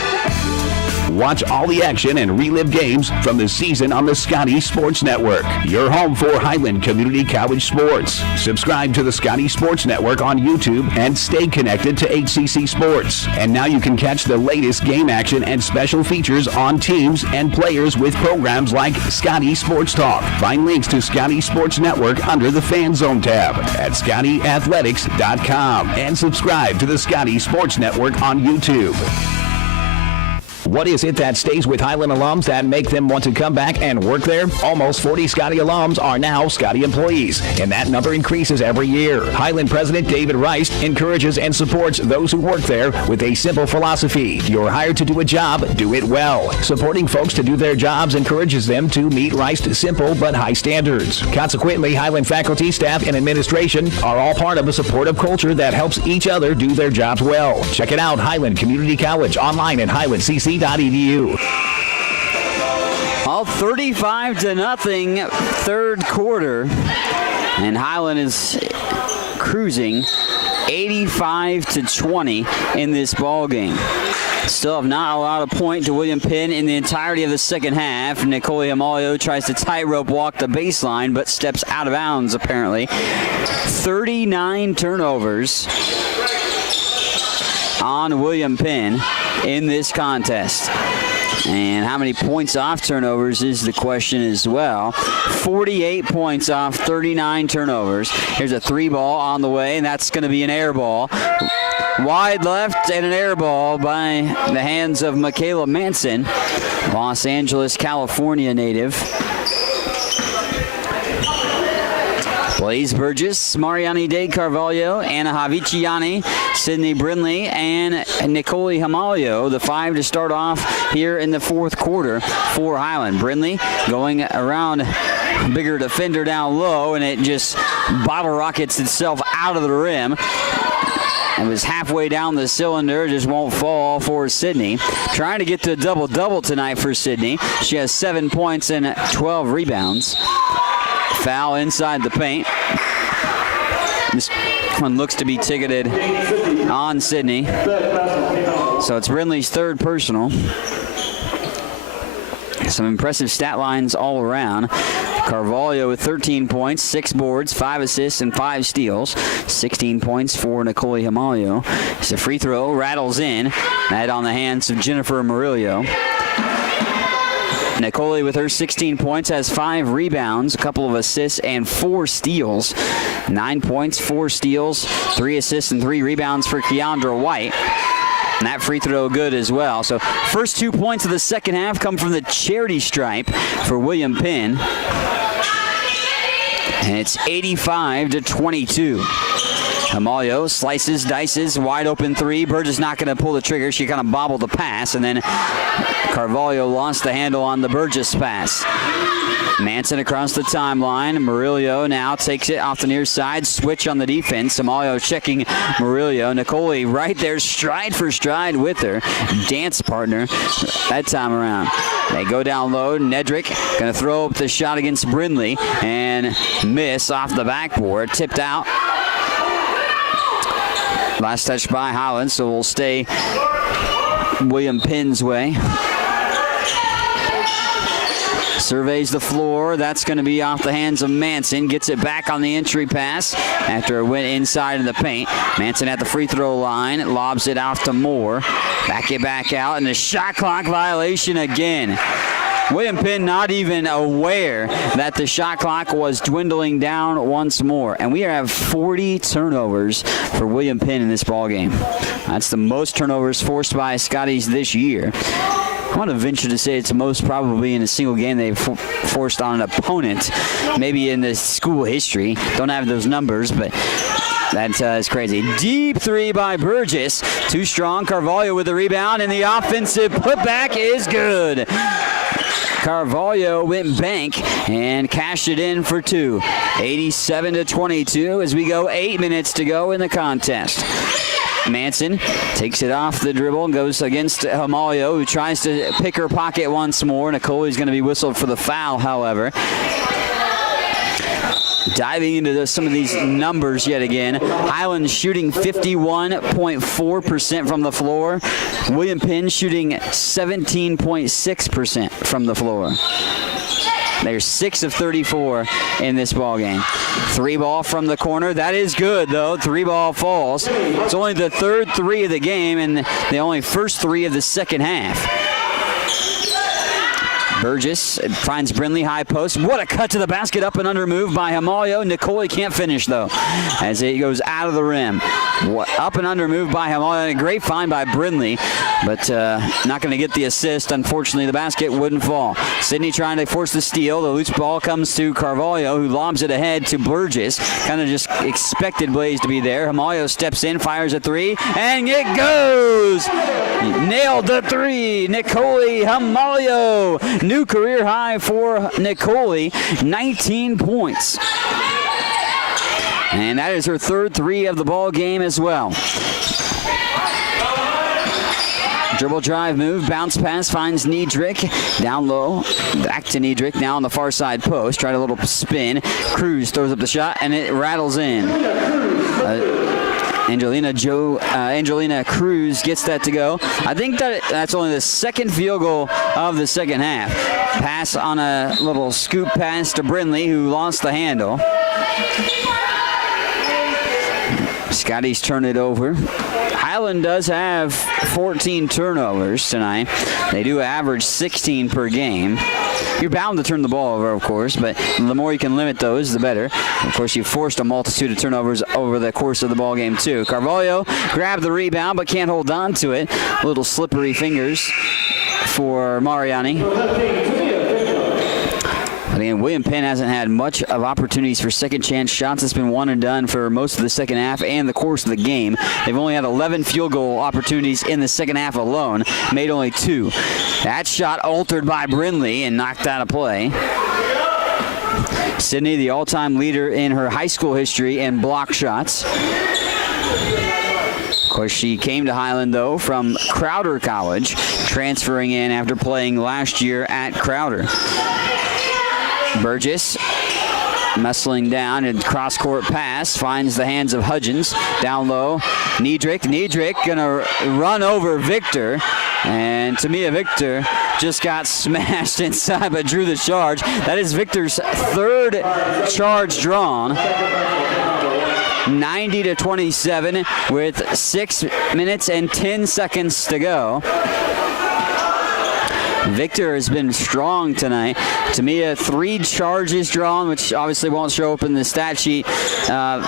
Watch all the action and relive games from the season on the Scottie Sports Network, your home for Highland Community College sports. Subscribe to the Scottie Sports Network on YouTube and stay connected to HCC Sports. And now you can catch the latest game action and special features on teams and players with programs like Scottie Sports Talk. Find links to Scottie Sports Network under the Fan Zone tab at ScottieAthletics.com and subscribe to the Scottie Sports Network on YouTube. What is it that stays with Highland alums that make them want to come back and work there? Almost 40 Scottie alums are now Scottie employees, and that number increases every year. Highland President David Rice encourages and supports those who work there with a simple philosophy. You're hired to do a job, do it well. Supporting folks to do their jobs encourages them to meet Rice's simple but high standards. Consequently, Highland faculty, staff, and administration are all part of a supportive culture that helps each other do their jobs well. Check it out, Highland Community College, online at highlandcc.edu. All 35-0 third quarter, and Highland is cruising 85-20 in this ball game. Still have not allowed a point to William Penn in the entirety of the second half. Nicole Amalio tries to tightrope walk the baseline, but steps out of bounds apparently. 39 turnovers on William Penn in this contest. And how many points off turnovers is the question as well. 48 points off 39 turnovers. Here's a 3-ball on the way, and that's going to be an air ball. Wide left and an air ball by the hands of Michaela Manson, Los Angeles, California native. Blaze Burgess, Mariani De Carvalho, Anna Haviciani, Sydney Brindley, and Nicole Hamalio, the 5 to start off here in the fourth quarter for Highland. Brindley going around bigger defender down low, and it just bottle rockets itself out of the rim. It was halfway down the cylinder, just won't fall for Sydney. Trying to get to a double-double tonight for Sydney. She has 7 points and 12 rebounds. Foul inside the paint. This one looks to be ticketed on Sydney. So it's Brindley's third personal. Some impressive stat lines all around. Carvalho with 13 points, 6 boards, 5 assists, and 5 steals. 16 points for Nicole Hamalio. It's a free throw, rattles in. That on the hands of Jennifer Murillo. Nicole with her 16 points has 5 rebounds, a couple of assists, and 4 steals. 9 points, 4 steals, 3 assists, and 3 rebounds for Keandra White. And that free throw good as well. So first 2 points of the second half come from the charity stripe for William Penn. And it's 85-22. Hamalio slices, dices, wide open 3. Burgess not going to pull the trigger. She kind of bobbled the pass, and then Carvalho lost the handle on the Burgess pass. Manson across the timeline. Murillo now takes it off the near side. Switch on the defense. Hamalio checking Murillo. Nicole right there, stride for stride with her. Dance partner that time around. They go down low. Nedrick going to throw up the shot against Brindley and miss off the backboard. Tipped out. Last touch by Highland, so we'll stay William Penn's way. Surveys the floor. That's going to be off the hands of Manson. Gets it back on the entry pass after it went inside of the paint. Manson at the free throw line. Lobs it off to Moore. Back it back out, and a shot clock violation again. William Penn not even aware that the shot clock was dwindling down once more. And we have 40 turnovers for William Penn in this ballgame. That's the most turnovers forced by Scotties this year. I want to venture to say it's the most probably in a single game they've forced on an opponent, maybe in the school history. Don't have those numbers, but that is crazy. Deep 3 by Burgess. Too strong. Carvalho with the rebound, and the offensive putback is good. Carvalho went bank and cashed it in for 2. 87-22 as we go 8 minutes to go in the contest. Manson takes it off the dribble and goes against Hamalio, who tries to pick her pocket once more. Nicole is going to be whistled for the foul, however. Diving into some of these numbers yet again. Highland shooting 51.4% from the floor. William Penn shooting 17.6% from the floor. They're 6 of 34 in this ball game. 3-ball from the corner. That is good, though. 3-ball falls. It's only the third 3 of the game and the only first 3 of the second half. Burgess finds Brindley high post. What a cut to the basket, up and under move by Hamalio. Nicole can't finish, though, as it goes out of the rim. Up and under move by Hamalio. A great find by Brindley, but not going to get the assist. Unfortunately, the basket wouldn't fall. Sydney trying to force the steal. The loose ball comes to Carvalho, who lobs it ahead to Burgess. Kind of just expected Blaze to be there. Hamalio steps in, fires a 3, and it goes! Nailed the 3. Nicole Hamalio. New career high for Nicole, 19 points. And that is her third 3 of the ball game as well. Dribble drive move, bounce pass, finds Nedrick. Down low, back to Nedrick, now on the far side post. Tried a little spin. Cruz throws up the shot, and it rattles in. Angelina Cruz gets that to go. I think that's only the second field goal of the second half. Pass on a little scoop pass to Brindley, who lost the handle. Scotty's turned it over. Highland does have 14 turnovers tonight. They do average 16 per game. You're bound to turn the ball over, of course, but the more you can limit those, the better. Of course, you've forced a multitude of turnovers over the course of the ball game, too. Carvalho grabbed the rebound, but can't hold on to it. Little slippery fingers for Mariani. But again, William Penn hasn't had much of opportunities for second chance shots. It's been one and done for most of the second half and the course of the game. They've only had 11 field goal opportunities in the second half alone, made only 2. That shot altered by Brindley and knocked out of play. Sydney, the all-time leader in her high school history in block shots. Of course, she came to Highland, though, from Crowder College, transferring in after playing last year at Crowder. Burgess muscling down and cross-court pass finds the hands of Hudgens. Down low, Niedrich gonna run over Victor, and Tamia Victor just got smashed inside but drew the charge. That is Victor's 3rd charge drawn. 90-27 with 6 minutes and 10 seconds to go. Victor has been strong tonight. Tamia, 3 charges drawn, which obviously won't show up in the stat sheet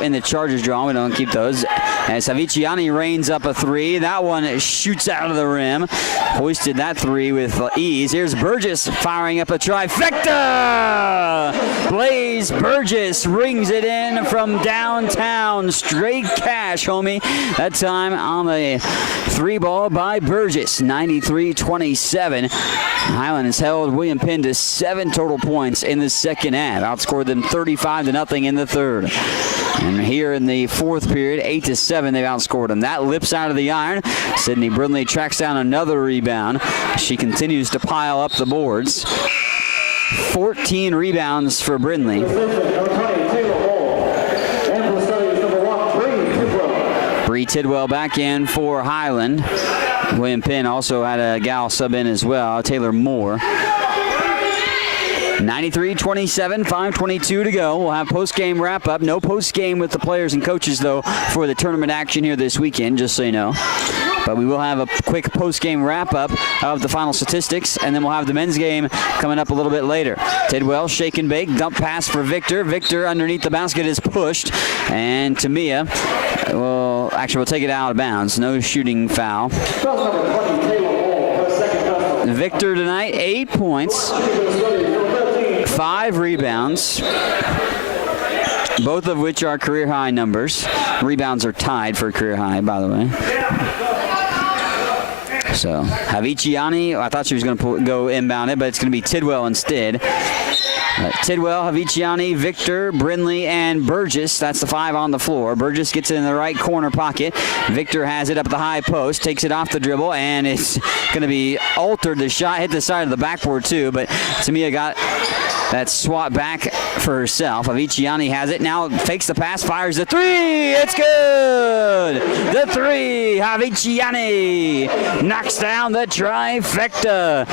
in the charges drawn. We don't keep those. As Haviciani rains up a 3. That one shoots out of the rim. Hoisted that 3 with ease. Here's Burgess firing up a trifecta. Blaze Burgess rings it in from downtown. Straight cash, homie. That time on the 3 ball by Burgess. 93-27. Highland has held William Penn to 7 total points in the second half. Outscored them 35-0 in the third. And here in the fourth period, 8-7, they've outscored them. That lips out of the iron. Sydney Brindley tracks down another rebound. She continues to pile up the boards. 14 rebounds for Brindley. Bree Tidwell back in for Highland. William Penn also had a gal sub in as well, Taylor Moore. 93-27, 5:22 to go. We'll have post-game wrap-up. No post-game with the players and coaches, though, for the tournament action here this weekend, just so you know. But we will have a quick post-game wrap-up of the final statistics, and then we'll have the men's game coming up a little bit later. Tidwell, shake and bake, dump pass for Victor. Victor underneath the basket is pushed, and Tamia will take it out of bounds. No shooting foul. Victor tonight, 8 points, 5 rebounds, both of which are career-high numbers. Rebounds are tied for a career high, by the way. So, Haviciani, I thought she was going to go inbound it, but it's going to be Tidwell instead. Tidwell, Haviciani, Victor, Brindley, and Burgess. That's the 5 on the floor. Burgess gets it in the right corner pocket. Victor has it up the high post, takes it off the dribble, and it's going to be altered. The shot hit the side of the backboard too, but Tamia got that swat back for herself. Haviciani has it. Now fakes the pass, fires the 3. It's good! The 3. Haviciani knocks down the trifecta.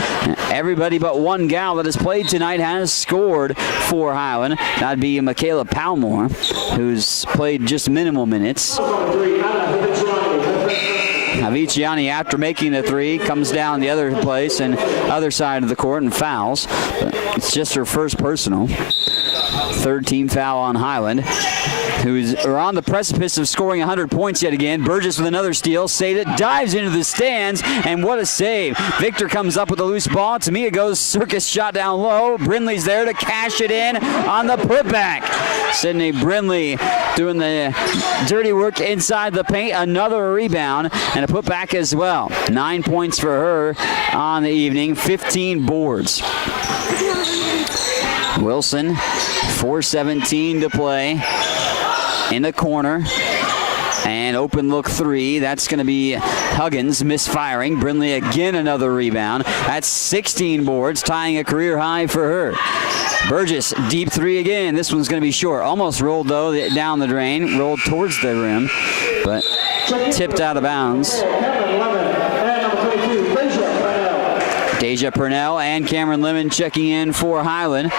Everybody but one gal that has played tonight has scored for Highland. That'd be Michaela Palmore, who's played just minimal minutes. Haviciani, after making the 3, comes down the other place and other side of the court and fouls. It's just her first personal. 3rd team foul on Highland, are on the precipice of scoring 100 points yet again. Burgess with another steal. Seda dives into the stands, and what a save. Victor comes up with a loose ball. Tamia goes circus shot down low. Brindley's there to cash it in on the putback. Sydney Brindley doing the dirty work inside the paint. Another rebound and a putback as well. 9 points for her on the evening. 15 boards. Wilson, 4:17 to play. In the corner, and open look 3. That's going to be Huggins misfiring. Brindley again another rebound. That's 16 boards, tying a career high for her. Burgess, deep 3 again. This one's going to be short. Almost rolled, though, down the drain. Rolled towards the rim, but tipped out of bounds. Deja Purnell and Cameron Lemon checking in for Highland.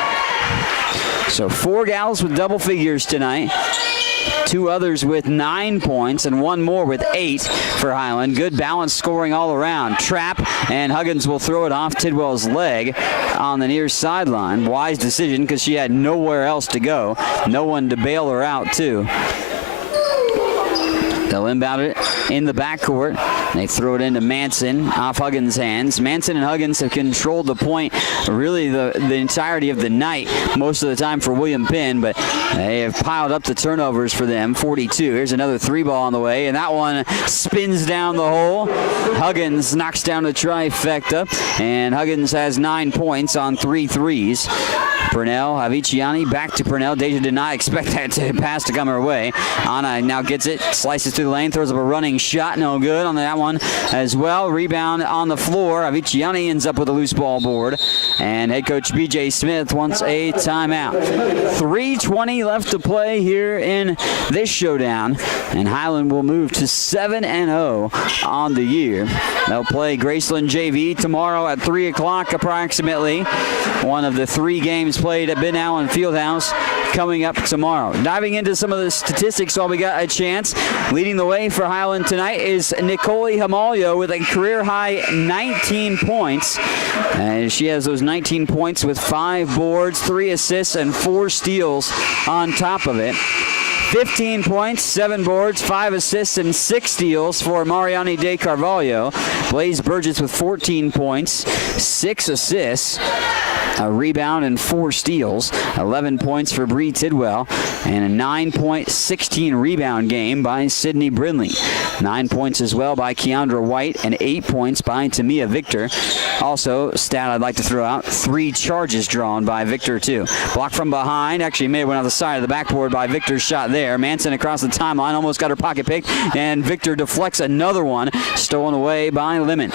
So 4 gals with double figures tonight. two others with 9 points, and one more with 8 for Highland. Good balanced scoring all around. Trap, and Huggins will throw it off Tidwell's leg on the near sideline. Wise decision because she had nowhere else to go. No one to bail her out, too. They'll inbound it in the backcourt. They throw it into Manson off Huggins' hands. Manson and Huggins have controlled the point really the entirety of the night, most of the time for William Penn, but they have piled up the turnovers for them, 42. Here's another 3-ball on the way, and that one spins down the hole. Huggins knocks down the trifecta, and Huggins has 9 points on 3 threes. Purnell, Aviciani back to Purnell. Deja did not expect that pass to come her way. Anna now gets it, slices through the lane, throws up a running shot, no good on that one as well. Rebound on the floor. Aviciani ends up with a loose ball board, and head coach B.J. Smith wants a timeout. 3:20 left to play here in this showdown, and Highland will move to 7-0 on the year. They'll play Graceland JV tomorrow at 3 o'clock approximately. One of the 3 games played at Ben Allen Fieldhouse coming up tomorrow. Diving into some of the statistics while we got a chance. Leading the way for Highland tonight is Nicole Hamalio with a career-high 19 points. She has those 19 points with 5 boards, 3 assists, and 4 steals on top of it. 15 points, 7 boards, 5 assists, and 6 steals for Mariani De Carvalho. Blaze Burgess with 14 points, 6 assists, a rebound, and 4 steals. 11 points for Bree Tidwell, and a 9-point, 16-rebound game by Sydney Brindley. 9 points as well by Keandra White, and 8 points by Tamia Victor. Also, stat I'd like to throw out, 3 charges drawn by Victor, too. Blocked from behind, actually made one on the side of the backboard by Victor's shot there. Manson across the timeline, almost got her pocket picked, and Victor deflects another one, stolen away by Lemon.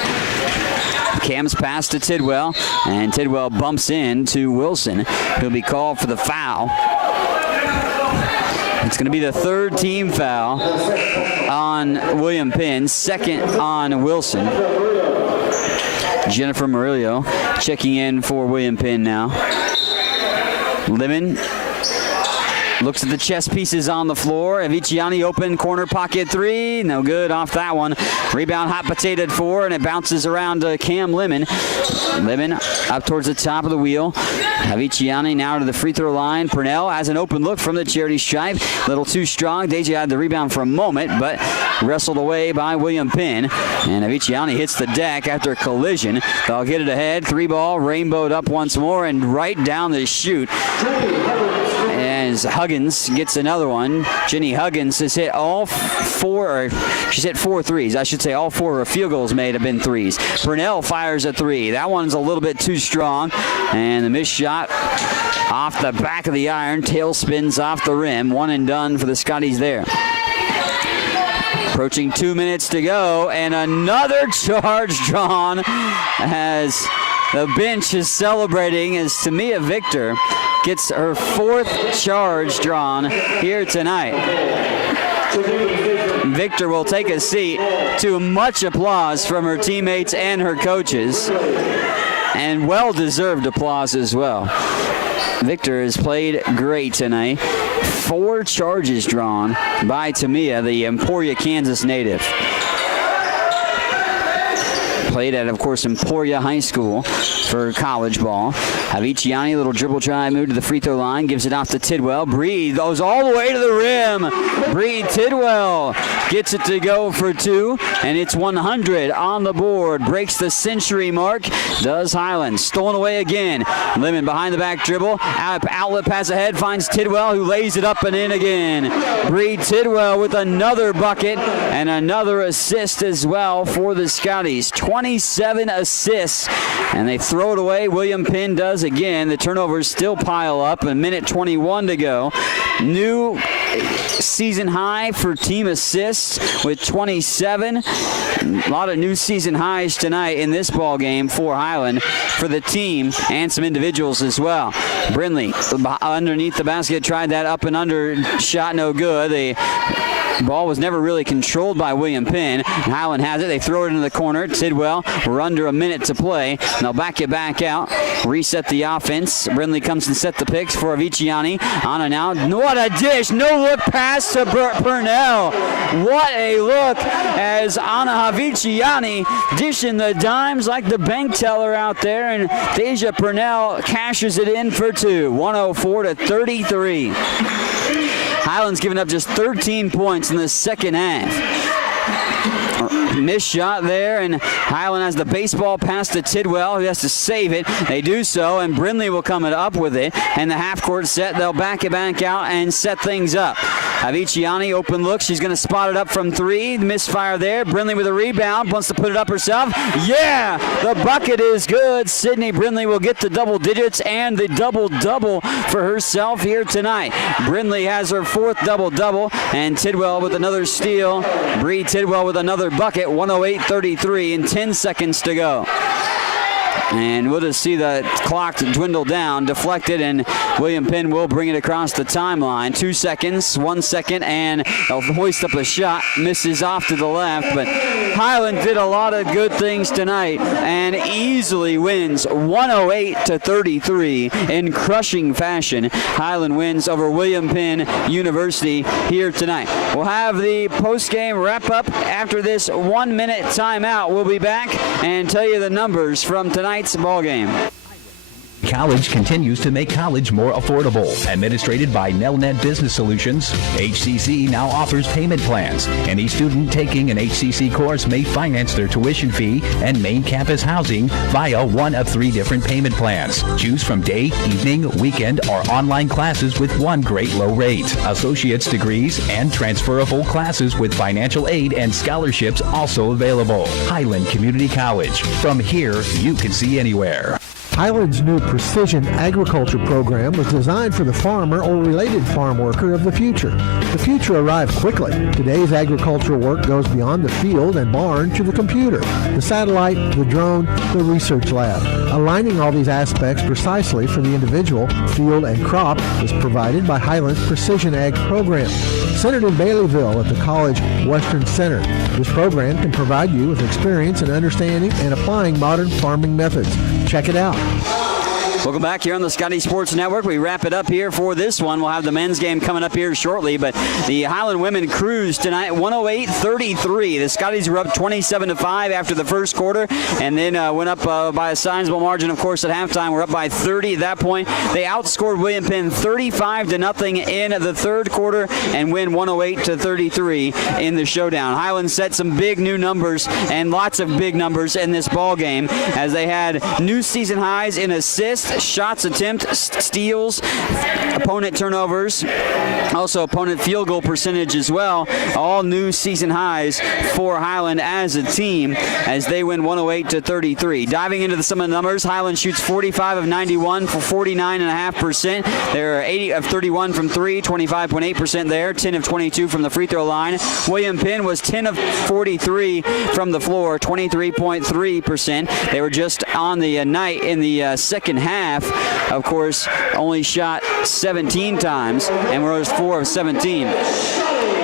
Cam's pass to Tidwell, and Tidwell bumps into Wilson, who'll be called for the foul. It's going to be the 3rd team foul on William Penn, 2nd on Wilson. Jennifer Murillo checking in for William Penn now. Lemon looks at the chess pieces on the floor. Aviciani open corner pocket 3. No good off that one. Rebound hot potatoed 4, and it bounces around to Cam Lemon. Lemon up towards the top of the wheel. Aviciani now to the free throw line. Purnell has an open look from the charity stripe. A little too strong. Deja had the rebound for a moment, but wrestled away by William Penn. And Aviciani hits the deck after a collision. They'll get it ahead. 3-ball, rainbowed up once more, and right down the chute. As Huggins gets another one. Jenny Huggins has hit all 4, or she's hit 4 threes. I should say all 4 of her field goals made have been threes. Purnell fires a 3. That one's a little bit too strong. And the missed shot off the back of the iron. Tail spins off the rim. 1 and done for the Scotties there. Approaching 2 minutes to go, and another charge drawn as the bench is celebrating as Tamia Victor gets her 4th charge drawn here tonight. Victor will take a seat to much applause from her teammates and her coaches, and well-deserved applause as well. Victor has played great tonight. 4 charges drawn by Tamia, the Emporia, Kansas native. Played at, of course, Emporia High School for college ball. Aviciani, little dribble try, move to the free throw line, gives it off to Tidwell. Bree goes all the way to the rim. Bree Tidwell gets it to go for 2, and it's 100 on the board. Breaks the century mark, does Highland. Stolen away again. Lemon behind the back dribble. Outlet pass ahead, finds Tidwell, who lays it up and in again. Bree Tidwell with another bucket and another assist as well for the Scotties. 27 assists, and they throw it away. William Penn does again. The turnovers still pile up. A minute 21 to go. New season high for team assists with 27. A lot of new season highs tonight in this ball game for Highland, for the team and some individuals as well. Brindley underneath the basket, tried that up and under shot, no good. The ball was never really controlled by William Penn. Highland has it. They throw it into the corner. Tidwell, we're under a minute to play. They'll back it back out. Reset the offense. Brindley comes and set the picks for Aviciani. Anna now. What a dish. No look pass to Purnell. What a look as Anna Haviciani dishing the dimes like the bank teller out there, and Deja Purnell cashes it in for two, 104-33. Highland's given up just 13 points in the second half. Missed shot there, and Highland has the baseball pass to Tidwell, who has to save it. They do so, and Brindley will come up with it. And the half-court set, they'll back it back out and set things up. Aviciani, open look. She's going to spot it up from three. Misfire there. Brindley with a rebound. Wants to put it up herself. Yeah! The bucket is good. Sydney Brindley will get to double digits and the double-double for herself here tonight. Brindley has her fourth double-double, and Tidwell with another steal. Bree Tidwell with another bucket. 108-33 and 10 seconds to go. And we'll just see the clock dwindle down, deflected, and William Penn will bring it across the timeline. 2 seconds, 1 second, and they'll hoist up a shot. Misses off to the left, but Highland did a lot of good things tonight and easily wins 108-33 in crushing fashion. Highland wins over William Penn University here tonight. We'll have the post-game wrap-up after this 1 minute timeout. We'll be back and tell you the numbers from tonight's ball game. College continues to make college more affordable. Administrated by Nelnet Business Solutions, HCC now offers payment plans. Any student taking an HCC course may finance their tuition fee and main campus housing via one of 3 different payment plans. Choose from day, evening, weekend, or online classes with one great low rate. Associate's degrees and transferable classes with financial aid and scholarships also available. Highland Community College. From here, you can see anywhere. Highland's new precision agriculture program was designed for the farmer or related farm worker of the future. The future arrived quickly. Today's agricultural work goes beyond the field and barn to the computer, the satellite, the drone, the research lab. Aligning all these aspects precisely for the individual, field, and crop is provided by Highland's Precision Ag program. Centered in Baileyville at the College Western Center, this program can provide you with experience in understanding and applying modern farming methods. Check it out. Welcome back here on the Scottie Sports Network. We wrap it up here for this one. We'll have the men's game coming up here shortly, but the Highland women cruised tonight 108-33. The Scotties were up 27-5 after the first quarter, and then went up by a sizable margin, of course, at halftime. We're up by 30 at that point. They outscored William Penn 35-0 in the third quarter and win 108-33 in the showdown. Highland set some big new numbers and lots of big numbers in this ball game as they had new season highs in assists, shots attempt, steals, opponent turnovers, also opponent field goal percentage as well. All new season highs for Highland as a team as they win 108-33. Diving into some of the numbers, Highland shoots 45 of 91 for 49.5%. They're 80 of 31 from 3, 25.8% there, 10 of 22 from the free throw line. William Penn was 10 of 43 from the floor, 23.3%. They were just on the night in the second half, of course, only shot 17 times and was 4 of 17.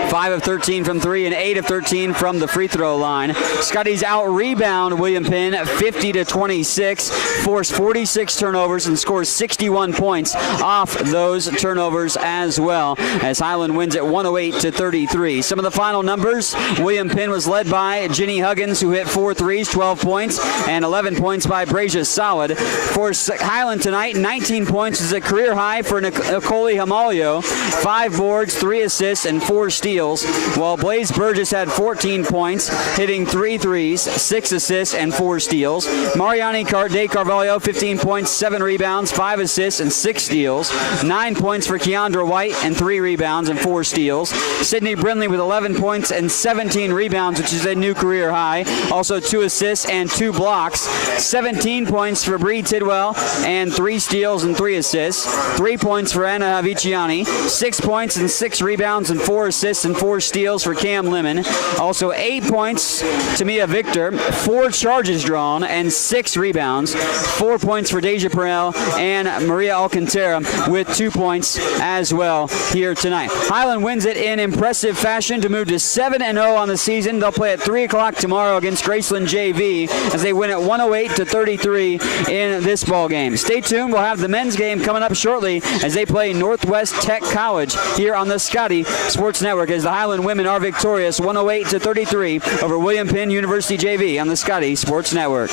5 of 13 from 3 and 8 of 13 from the free throw line. Scotties out-rebound William Penn 50-26, forced 46 turnovers and scores 61 points off those turnovers as well as Highland wins at 108-33. Some of the final numbers, William Penn was led by Jenny Huggins, who hit 4 threes, 12 points, and 11 points by Brazia Solid. For Highland tonight, 19 points is a career high for Nicole Hamalio, 5 boards, 3 assists, and 4 steals. While Blaze Burgess had 14 points, hitting 3 threes, 6 assists, and 4 steals. Mariani de Carvalho, 15 points, 7 rebounds, 5 assists, and 6 steals. 9 points for Keandra White, and 3 rebounds and 4 steals. Sydney Brindley with 11 points and 17 rebounds, which is a new career high. Also 2 assists and 2 blocks. 17 points for Bree Tidwell, and 3 steals and 3 assists. 3 points for Anna Aviciani. 6 points and 6 rebounds and 4 assists and 4 steals for Cam Lemon. Also 8 points to Mia Victor, 4 charges drawn, and 6 rebounds. 4 points for Deja Perel and Maria Alcantara with 2 points as well here tonight. Highland wins it in impressive fashion to move to 7-0 on the season. They'll play at 3 o'clock tomorrow against Graceland JV as they win at 108-33 in this ball game. Stay tuned. We'll have the men's game coming up shortly as they play Northwest Tech College here on the Scottie Sports Network as the Highland women are victorious 108-33 over William Penn University JV on the Scottie Sports Network.